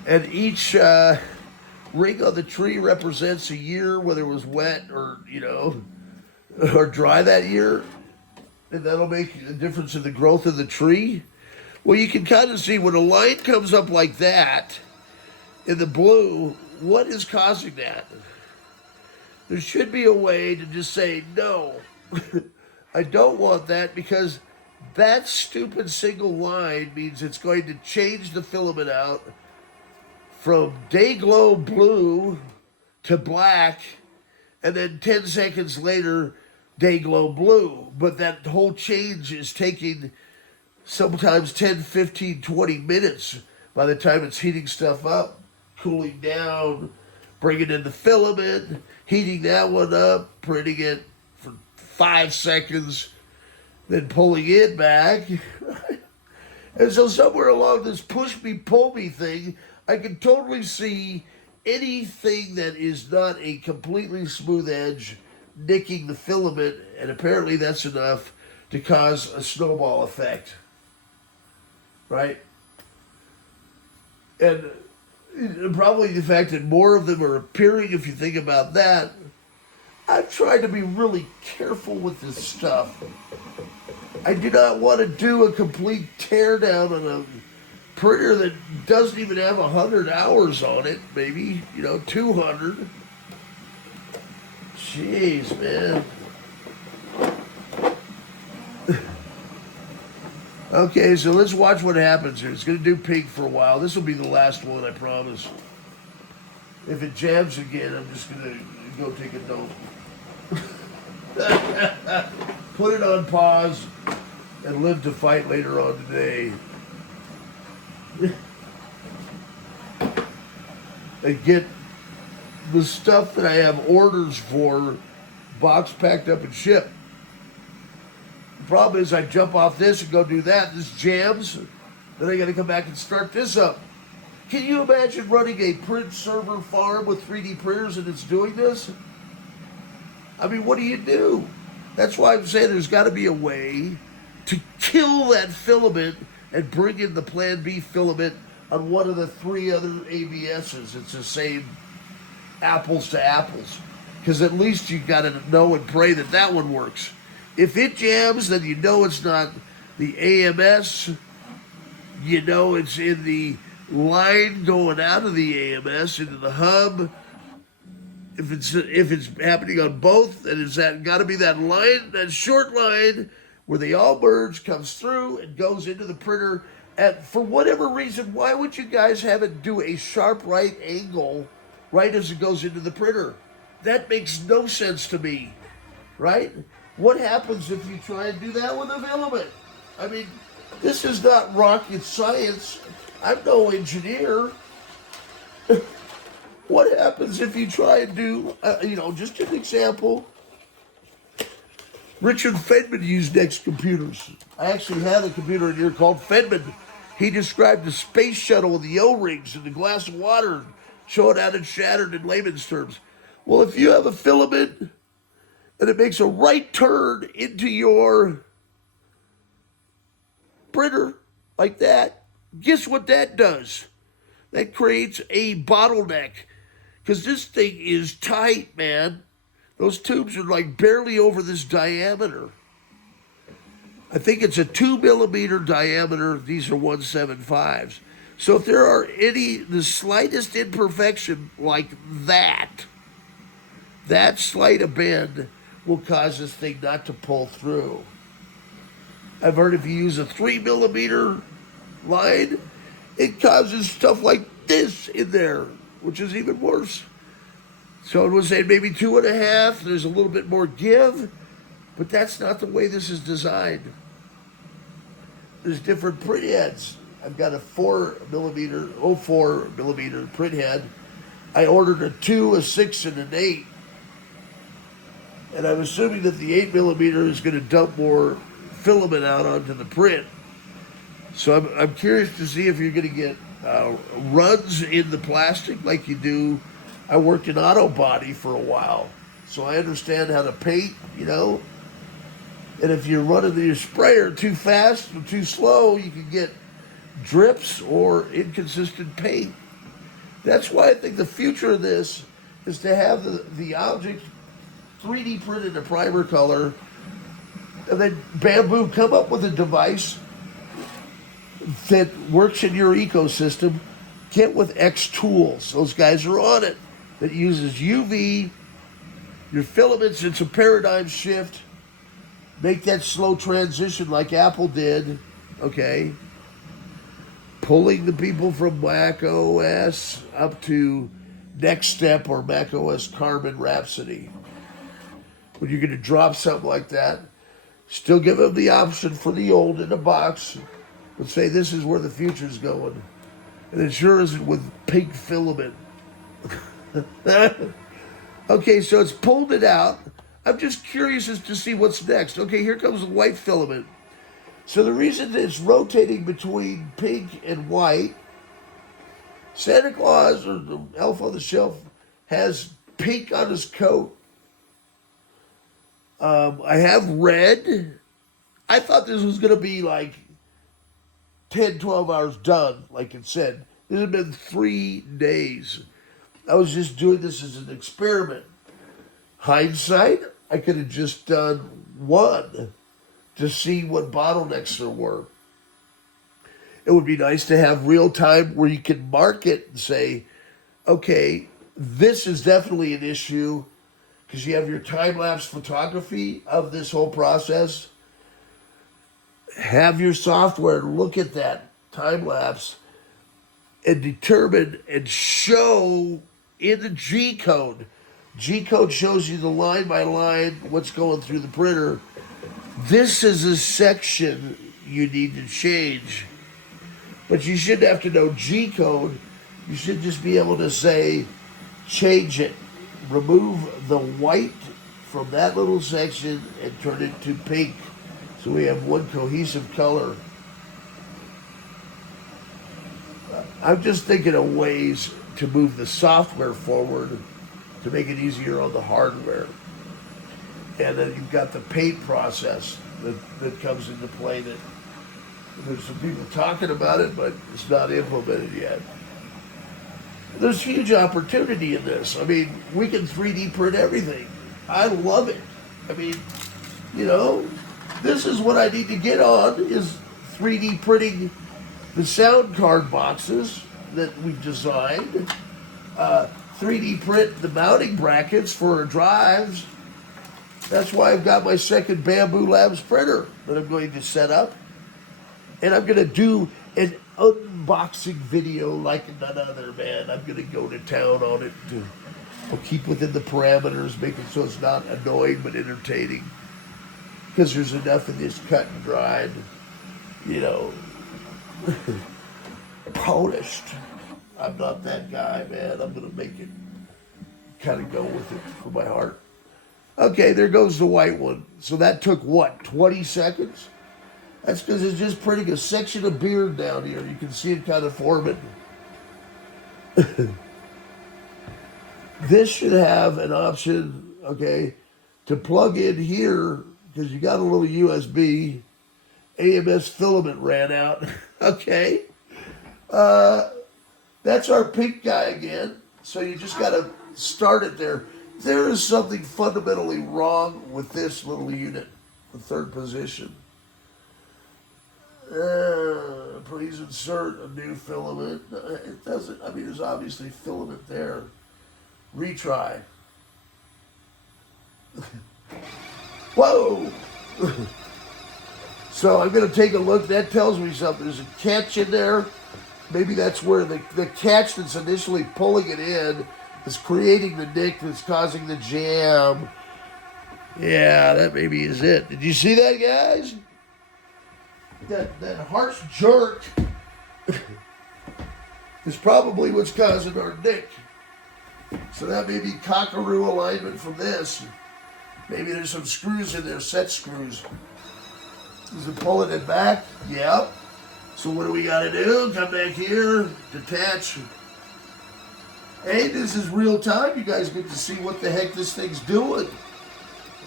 and each ring on the tree represents a year, whether it was wet or, or dry that year. And that'll make a difference in the growth of the tree. Well, you can kind of see when a line comes up like that in the blue, what is causing that? There should be a way to just say, no, I don't want that, because that stupid single line means it's going to change the filament out from day glow blue to black, and then 10 seconds later, day glow blue. But that whole change is taking sometimes 10, 15, 20 minutes by the time it's heating stuff up, cooling down, bringing in the filament, heating that one up, printing it for 5 seconds, then pulling it back. And so somewhere along this push me, pull me thing, I can totally see anything that is not a completely smooth edge nicking the filament, and apparently that's enough to cause a snowball effect. Right? And probably the fact that more of them are appearing, if you think about that. I've tried to be really careful with this stuff. I do not want to do a complete teardown on a printer that doesn't even have 100 hours on it, maybe, 200. Jeez, man. Okay, so let's watch what happens here. It's going to do pink for a while. This will be the last one, I promise. If it jams again, I'm just going to go take a note. Put it on pause and live to fight later on today. And get the stuff that I have orders for box packed up and shipped. The problem is I jump off this and go do that. This jams. Then I got to come back and start this up. Can you imagine running a print server farm with 3D printers and it's doing this? I mean, what do you do? That's why I'm saying there's got to be a way to kill that filament and bring in the Plan B filament on one of the 3 other ABSs. It's the same apples to apples. Because at least you got to know and pray that that one works. If it jams, then you know it's not the AMS. You know it's in the line going out of the AMS into the hub. If it's happening on both, then it's got to be that line, that short line where they all merge, comes through and goes into the printer. And for whatever reason, why would you guys have it do a sharp right angle right as it goes into the printer? That makes no sense to me, right? What happens if you try and do that with a filament? I mean, this is not rocket science. I'm no engineer. What happens if you try and do, just an example. Richard Feynman used Next computers. I actually had a computer in here called Feynman. He described the space shuttle with the O-rings and the glass of water, showing how it shattered in layman's terms. Well, if you have a filament and it makes a right turn into your printer like that, guess what that does? That creates a bottleneck. Because this thing is tight, man. Those tubes are like barely over this diameter. I think it's a 2 millimeter diameter. These are 175s. So if there are the slightest imperfection like that slight a bend will cause this thing not to pull through. I've heard if you use a 3 millimeter line, it causes stuff like this in there, which is even worse. So it would say maybe 2.5. There's a little bit more give, but that's not the way this is designed. There's different print heads. I've got a 4 millimeter print head. I ordered a 2, a 6, and an 8. And I'm assuming that the 8 millimeter is going to dump more filament out onto the print. So I'm curious to see if you're going to get runs in the plastic like you do. I worked in auto body for a while, so I understand how to paint, And if you're running your sprayer too fast or too slow, you can get drips or inconsistent paint. That's why I think the future of this is to have the object 3D printed in a primer color, and then Bambu come up with a device that works in your ecosystem. Get with X tools. Those guys are on it. That uses UV, your filaments, it's a paradigm shift. Make that slow transition like Apple did, okay? Pulling the people from Mac OS up to Next Step or Mac OS Carbon Rhapsody. When you're going to drop something like that, still give them the option for the old in a box, but say this is where the future's going. And it sure isn't with pink filament. Okay, so it's pulled it out. I'm just curious as to see what's next. Okay, here comes the white filament. So the reason that it's rotating between pink and white, Santa Claus or the elf on the shelf has pink on his coat. I have red. I thought this was going to be like 10, 12 hours done, like it said. This has been 3 days. I was just doing this as an experiment. Hindsight, I could have just done one to see what bottlenecks there were. It would be nice to have real time where you can mark it and say, okay, this is definitely an issue, because you have your time-lapse photography of this whole process. Have your software look at that time-lapse and determine and show in the G code. G code shows you the line by line what's going through the printer. This is a section you need to change. But you shouldn't have to know G code. You should just be able to say, change it. Remove the white from that little section and turn it to pink. So we have one cohesive color. I'm just thinking of ways to move the software forward to make it easier on the hardware. And then you've got the paint process that comes into play that there's some people talking about it, but it's not implemented yet. There's huge opportunity in this. I mean, we can 3D print everything. I love it. I mean, you know, this is what I need to get on, is 3D printing the sound card boxes that we've designed, 3D print the mounting brackets for our drives. That's why I've got my second Bambu Labs printer that I'm going to set up. And I'm going to do an unboxing video like none other, man. I'm going to go to town on it. I'll keep within the parameters, make it so it's not annoying but entertaining. Because there's enough of this cut and dried, you know, polished. I'm not that guy, man. I'm going to make it kind of go with it for my heart. Okay, there goes the white one. So that took, what, 20 seconds? That's because it's just printing a section of beard down here. You can see it kind of forming. This should have an option, okay, to plug in here, because you got a little USB. AMS filament ran out. Okay. That's our pink guy again. So you just got to start it there. There is something fundamentally wrong with this little unit, the third position. Please insert a new filament. It doesn't, I mean, there's obviously filament there. Retry. Whoa! So I'm going to take a look. That tells me something. There's a catch in there. Maybe that's where the catch that's initially pulling it in is creating the nick that's causing the jam. Yeah, that maybe is it. Did you see that, guys? That harsh jerk is probably what's causing our nick. So that may be cockaroo alignment from this. Maybe there's some screws in there, set screws. Is it pulling it back? Yep. So what do we got to do? Come back here, detach. Hey, this is real time. You guys get to see what the heck this thing's doing.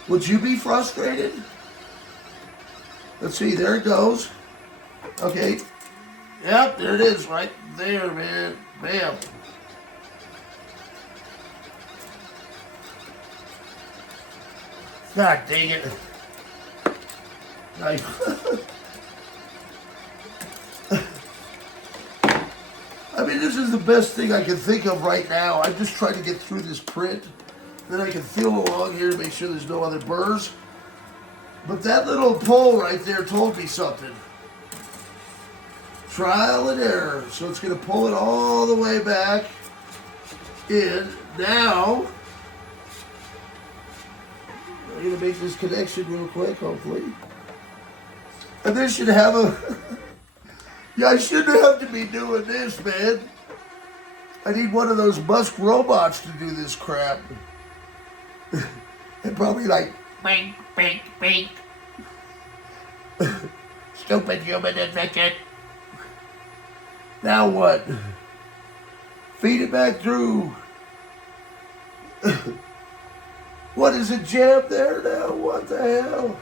Would you be frustrated? Let's see, there it goes. Okay. Yep, there it is right there, man. Bam. God dang it. I mean, this is the best thing I can think of right now. I'm just trying to get through this print. Then I can feel along here to make sure there's no other burrs. But that little pull right there told me something. Trial and error. So it's going to pull it all the way back in. Now, I'm going to make this connection real quick, hopefully. And this should have a... Yeah, I shouldn't have to be doing this, man. I need one of those Musk robots to do this crap. And probably like... Bink, bink, bink. Stupid human invention. Now what? Feed it back through. What, is it jammed there now? What the hell?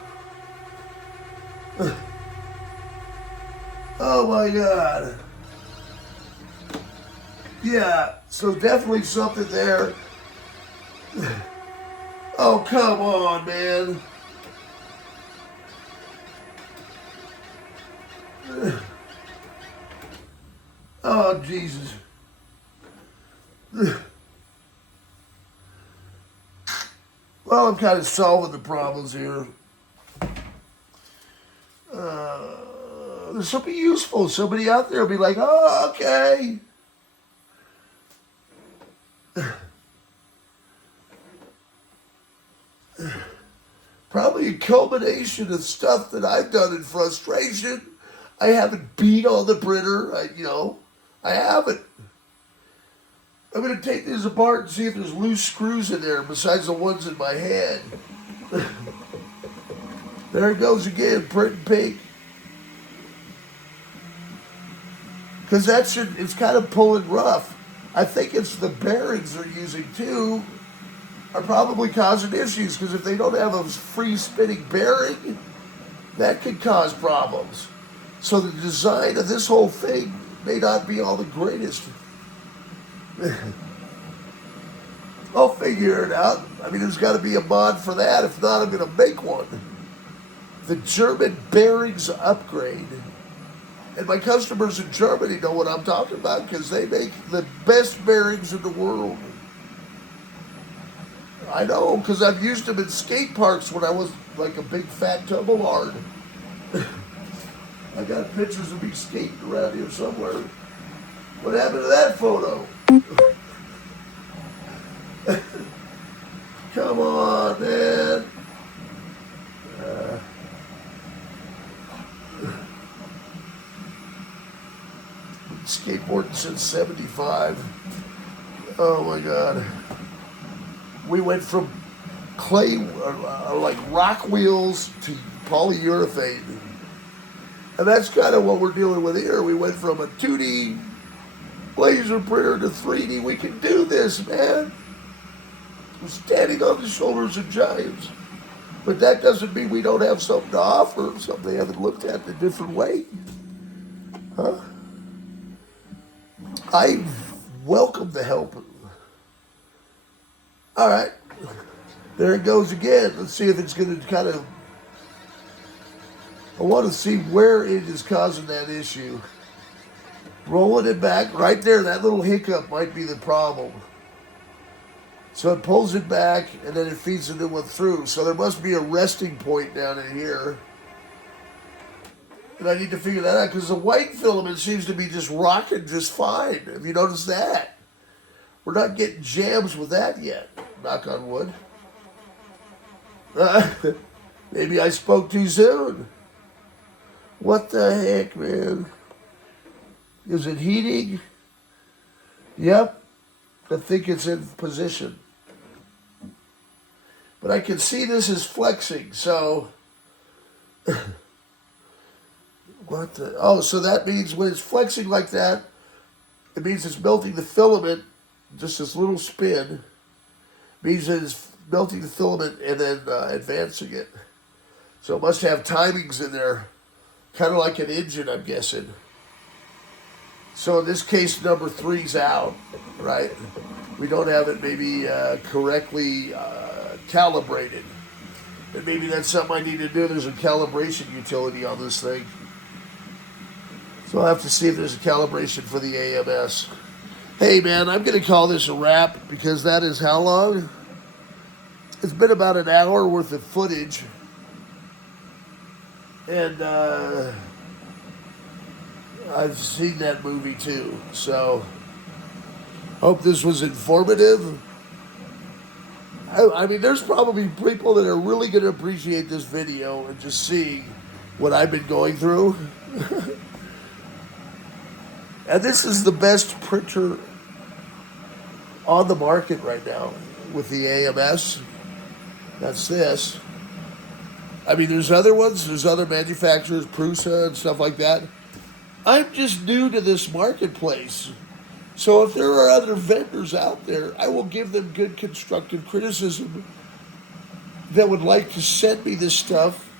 Oh my God. Yeah, so definitely something there. Oh, come on, man. Oh, Jesus. Well, I'm kind of solving the problems here. There's something useful. Somebody out there will be like, oh, okay. Probably a culmination of stuff that I've done in frustration. I haven't beat on the printer. I haven't. I'm going to take this apart and see if there's loose screws in there besides the ones in my head. There it goes again, printing pink. Because it's kind of pulling rough. I think it's the bearings they're using too are probably causing issues, because if they don't have a free spinning bearing, that could cause problems. So the design of this whole thing may not be all the greatest. I'll figure it out. I mean, there's got to be a mod for that. If not, I'm going to make one. The German bearings upgrade. And my customers in Germany know what I'm talking about, because they make the best bearings in the world. I know, because I've used them in skate parks when I was like a big fat tumble lard. I got pictures of me skating around here somewhere. What happened to that photo? Come on, man. Skateboarding since '75. Oh my God. We went from clay, like rock wheels, to polyurethane. And that's kind of what we're dealing with here. We went from a 2D laser printer to 3D. We can do this, man. We're standing on the shoulders of giants. But that doesn't mean we don't have something to offer, something they haven't looked at in a different way. Huh? I welcome the help. All right. There it goes again. Let's see if it's going to kind of... I want to see where it is causing that issue. Rolling it back. Right there, that little hiccup might be the problem. So it pulls it back, and then it feeds the new one through. So there must be a resting point down in here. And I need to figure that out, because the white filament seems to be just rocking just fine. Have you noticed that? We're not getting jams with that yet. Knock on wood. Maybe I spoke too soon. What the heck, man? Is it heating? Yep. I think it's in position. But I can see this is flexing, so... What the... Oh, so that means when it's flexing like that, it means it's melting the filament, just this little spin. Means that it's melting the filament and then advancing it. So it must have timings in there, kind of like an engine, I'm guessing. So in this case, number 3's out, right? We don't have it maybe correctly calibrated. And maybe that's something I need to do. There's a calibration utility on this thing. So I'll have to see if there's a calibration for the AMS. Hey, man, I'm going to call this a wrap, because that is how long? It's been about an hour worth of footage. And I've seen that movie too. So hope this was informative. I mean, there's probably people that are really going to appreciate this video and just seeing what I've been going through. And this is the best printer on the market right now with the AMS. That's this. I mean, there's other ones. There's other manufacturers, Prusa and stuff like that. I'm just new to this marketplace. So if there are other vendors out there, I will give them good constructive criticism that would like to send me this stuff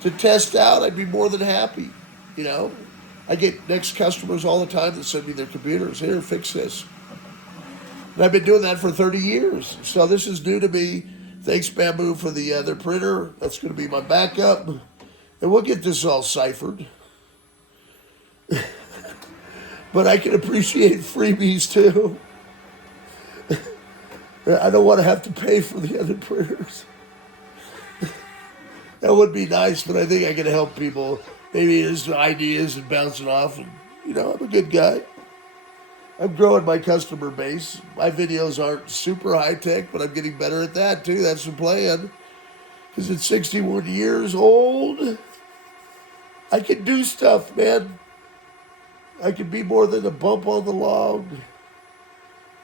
to test out. I'd be more than happy, you know. I get next customers all the time that send me their computers. Here, fix this. And I've been doing that for 30 years. So this is new to me. Thanks, Bambu, for the other printer. That's going to be my backup. And we'll get this all ciphered. But I can appreciate freebies, too. I don't want to have to pay for the other printers. That would be nice, but I think I can help people. Maybe his ideas and bouncing off. And, you know, I'm a good guy. I'm growing my customer base. My videos aren't super high-tech, but I'm getting better at that, too. That's the plan. Because at 61 years old, I can do stuff, man. I can be more than a bump on the log.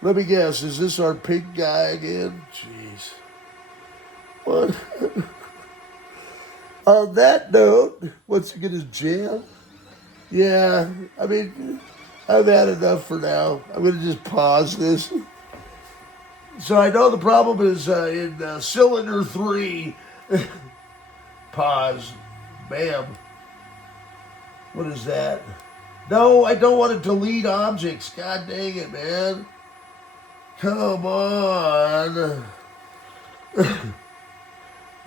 Let me guess, is this our pink guy again? Jeez. What? On that note, once again, is jam. Yeah, I mean, I've had enough for now. I'm going to just pause this. So I know the problem is in cylinder 3. Pause. Bam. What is that? No, I don't want to delete objects. God dang it, man. Come on.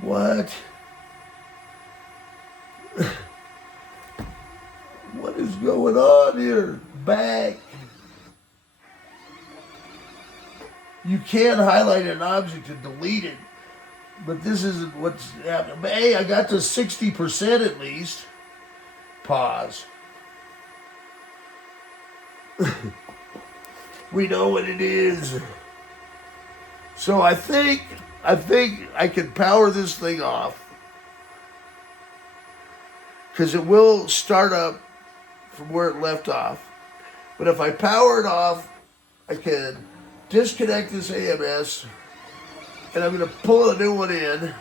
What? What is going on here? Back. You can highlight an object and delete it, but this isn't what's happening. But hey, I got to 60% at least. Pause. We know what it is. So I think I can power this thing off, because it will start up from where it left off. But if I power it off, I can disconnect this AMS, and I'm going to pull a new one in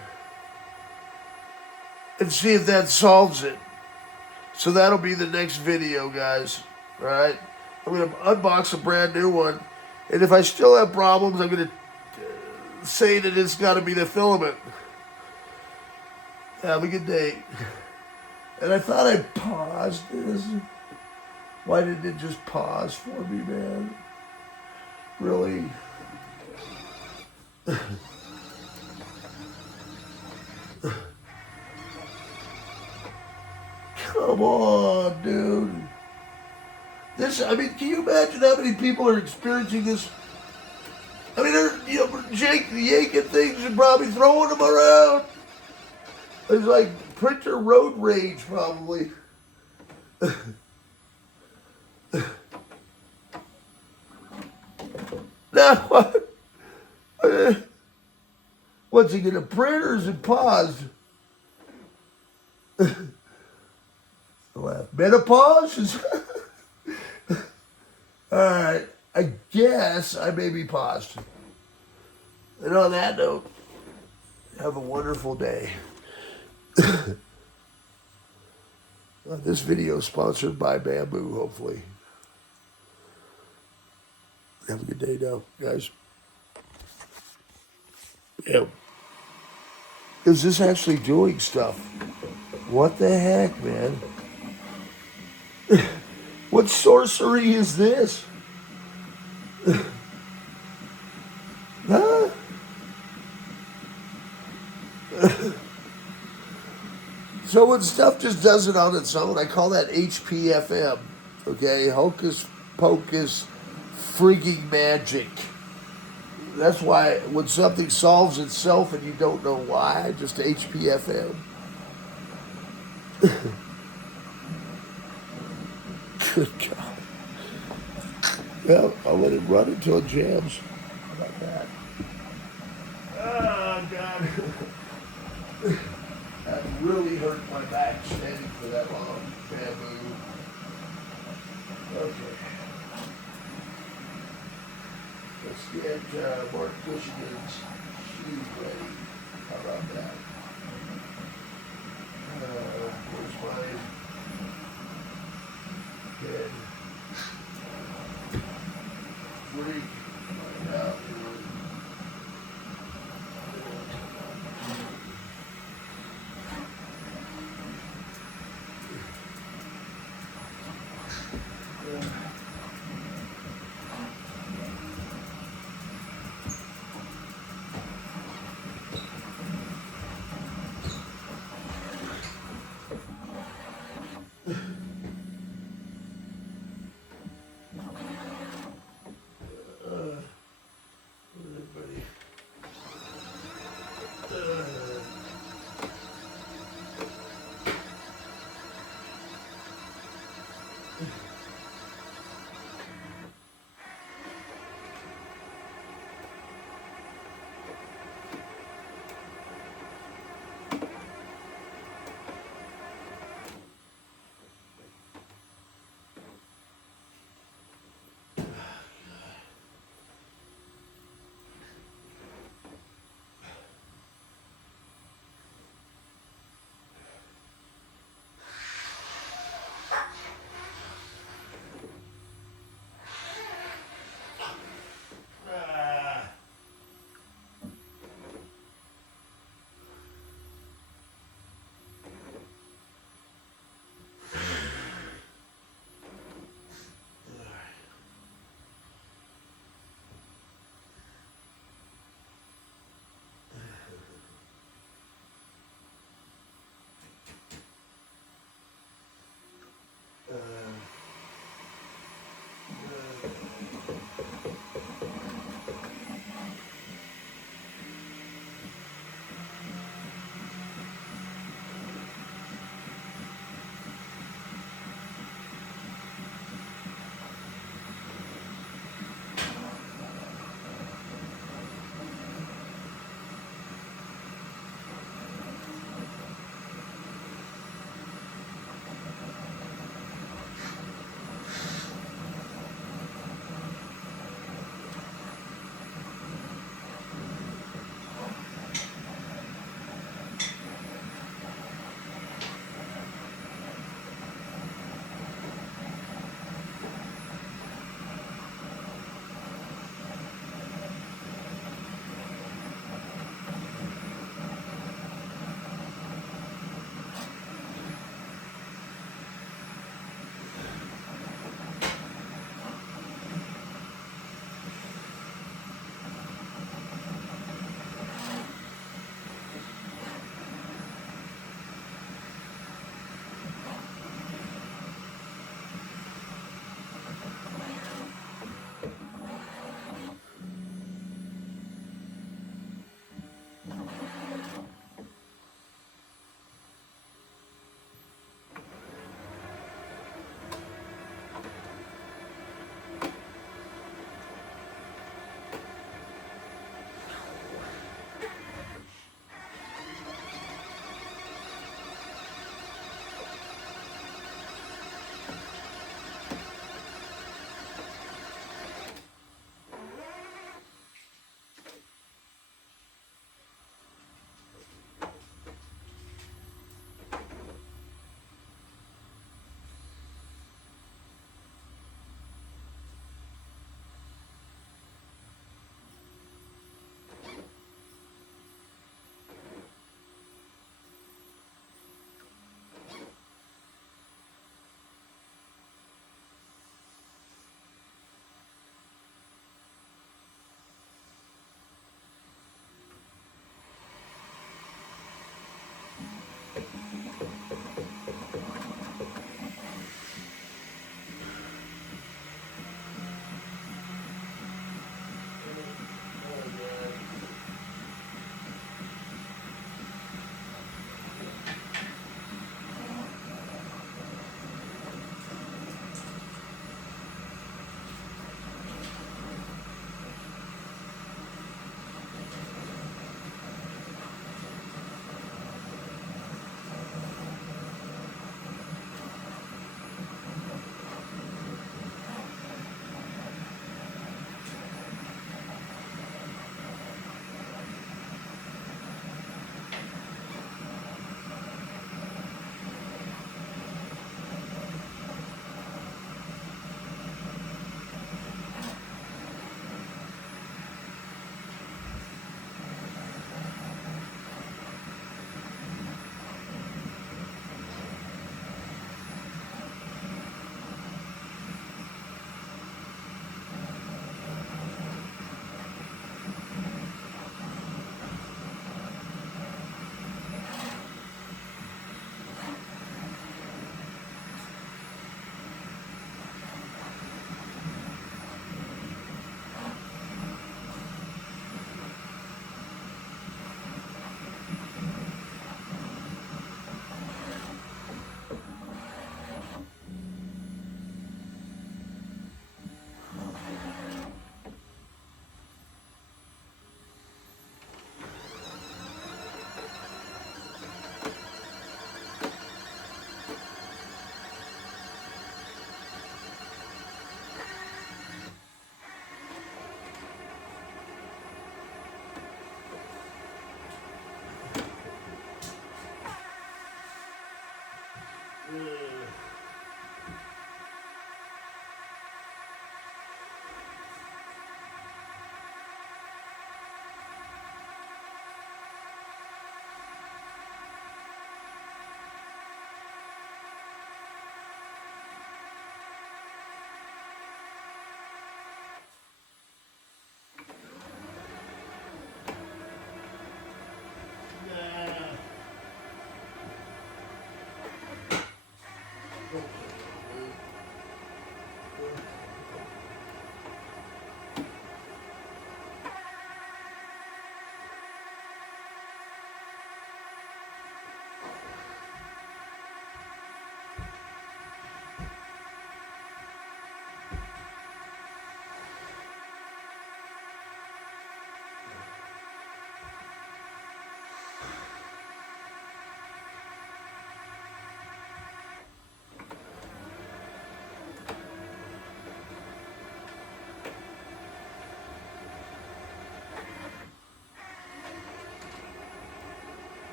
and see if that solves it. So that'll be the next video, guys. All right? I'm going to unbox a brand new one, and if I still have problems, I'm going to say that it's got to be the filament. Have a good day. And I thought I paused this. Why didn't it just pause for me, man? Really? Come on, dude. This, I mean, can you imagine how many people are experiencing this? I mean, they're, yanking things and probably throwing them around. It's like printer road rage, probably. Now what? What's he gonna print, or is it paused? Menopause? Alright, I guess I may be paused. And on that note, have a wonderful day. This video is sponsored by Bambu, hopefully. Have a good day now, guys. Yeah. Is this actually doing stuff? What the heck, man? What sorcery is this? Huh? So when stuff just does it on its own, I call that HPFM. Okay? Hocus pocus freaking magic. That's why when something solves itself and you don't know why, just HPFM. Good God. Well, I'll let it run until it jams. How about that? Oh, God. That really hurt my back standing for that long. Bamboo. Okay. Let's get Mark Cushion's shoe ready. How about that? Where's my head? Freak. Find out.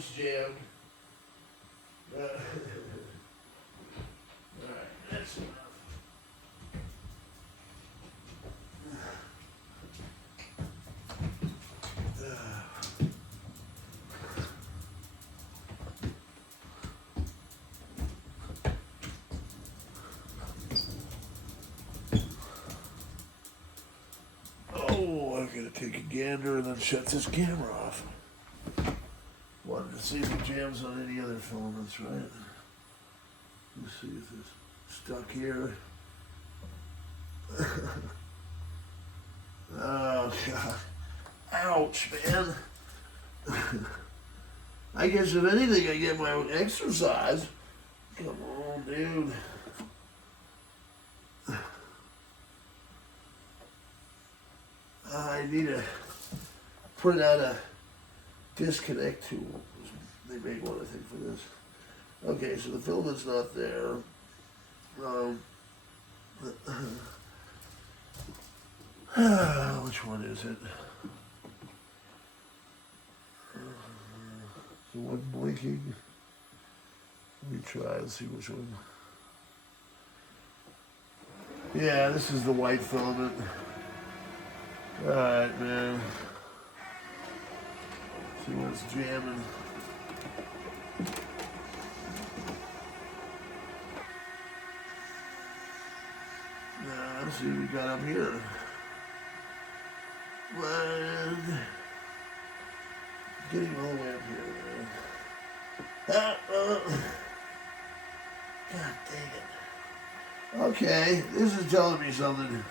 almost jammed. Alright, that's enough. Oh, I'm gonna take a gander and then shut this camera off. Wanted to see if it jams on any other filaments, right? Let's see if it's stuck here. Oh, God. Ouch, man. I guess if anything, I get my own exercise. Come on, dude. I need to print out a disconnect tool. They made one, I think, for this. Okay, so the filament's not there. Which one is it? The one blinking. Let me try and see which one. Yeah, this is the white filament. Alright, man. See what's jamming. Let's see what we got up here. One. Getting all the way up here, man. God dang it. Okay, this is telling me something.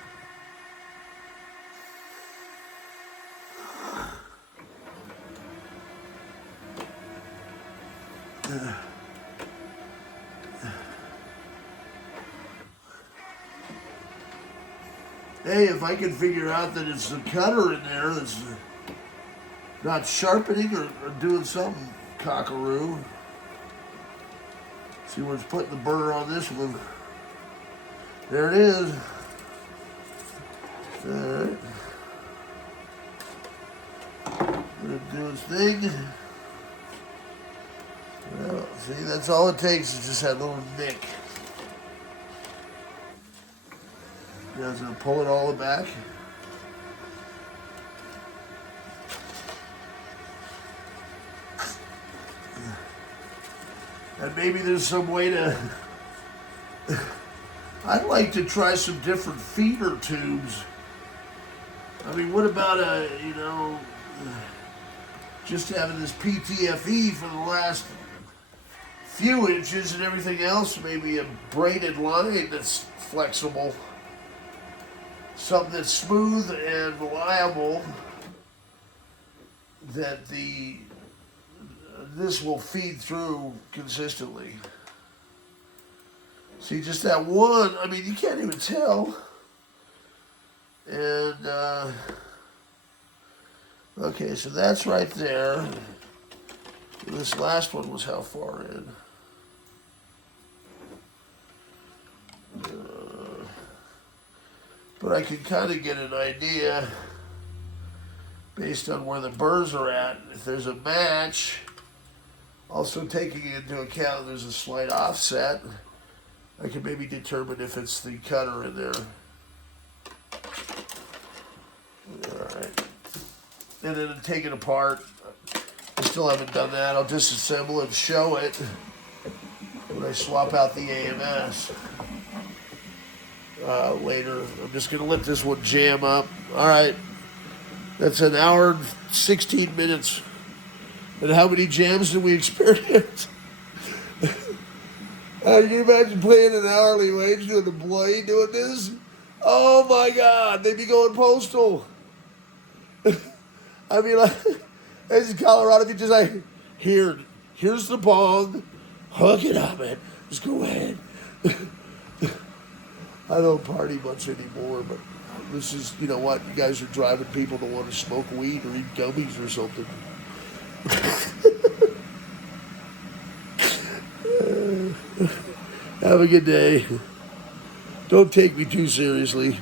Hey, if I can figure out that it's the cutter in there that's not sharpening or doing something cockaroo. See where it's putting the burr on this one. There it is. Alright. Let it do its thing. Well, see, that's all it takes is just that little nick. You guys gonna pull it all back? And maybe there's some way to... I'd like to try some different feeder tubes. I mean, what about just having this ptfe for the last few inches and everything else, maybe a braided line that's flexible. Something that's smooth and reliable that this will feed through consistently. See, just that one, I mean, you can't even tell. And, okay, so that's right there. This last one was how far in? But I can kind of get an idea based on where the burrs are at. If there's a match, also taking into account there's a slight offset, I can maybe determine if it's the cutter in there. Alright. And then take it apart. I still haven't done that. I'll disassemble and show it when I swap out the AMS. Later. I'm just going to let this one jam up. Alright. That's an hour and 16 minutes. And how many jams did we experience? Can you imagine playing an hourly wage doing the employee doing this? Oh my God, they'd be going postal. I mean, like, this is Colorado. If you just like, here's the bong, hook it up, man. Just go ahead. I don't party much anymore, but this is, you know what? You guys are driving people to want to smoke weed or eat gummies or something. Have a good day. Don't take me too seriously.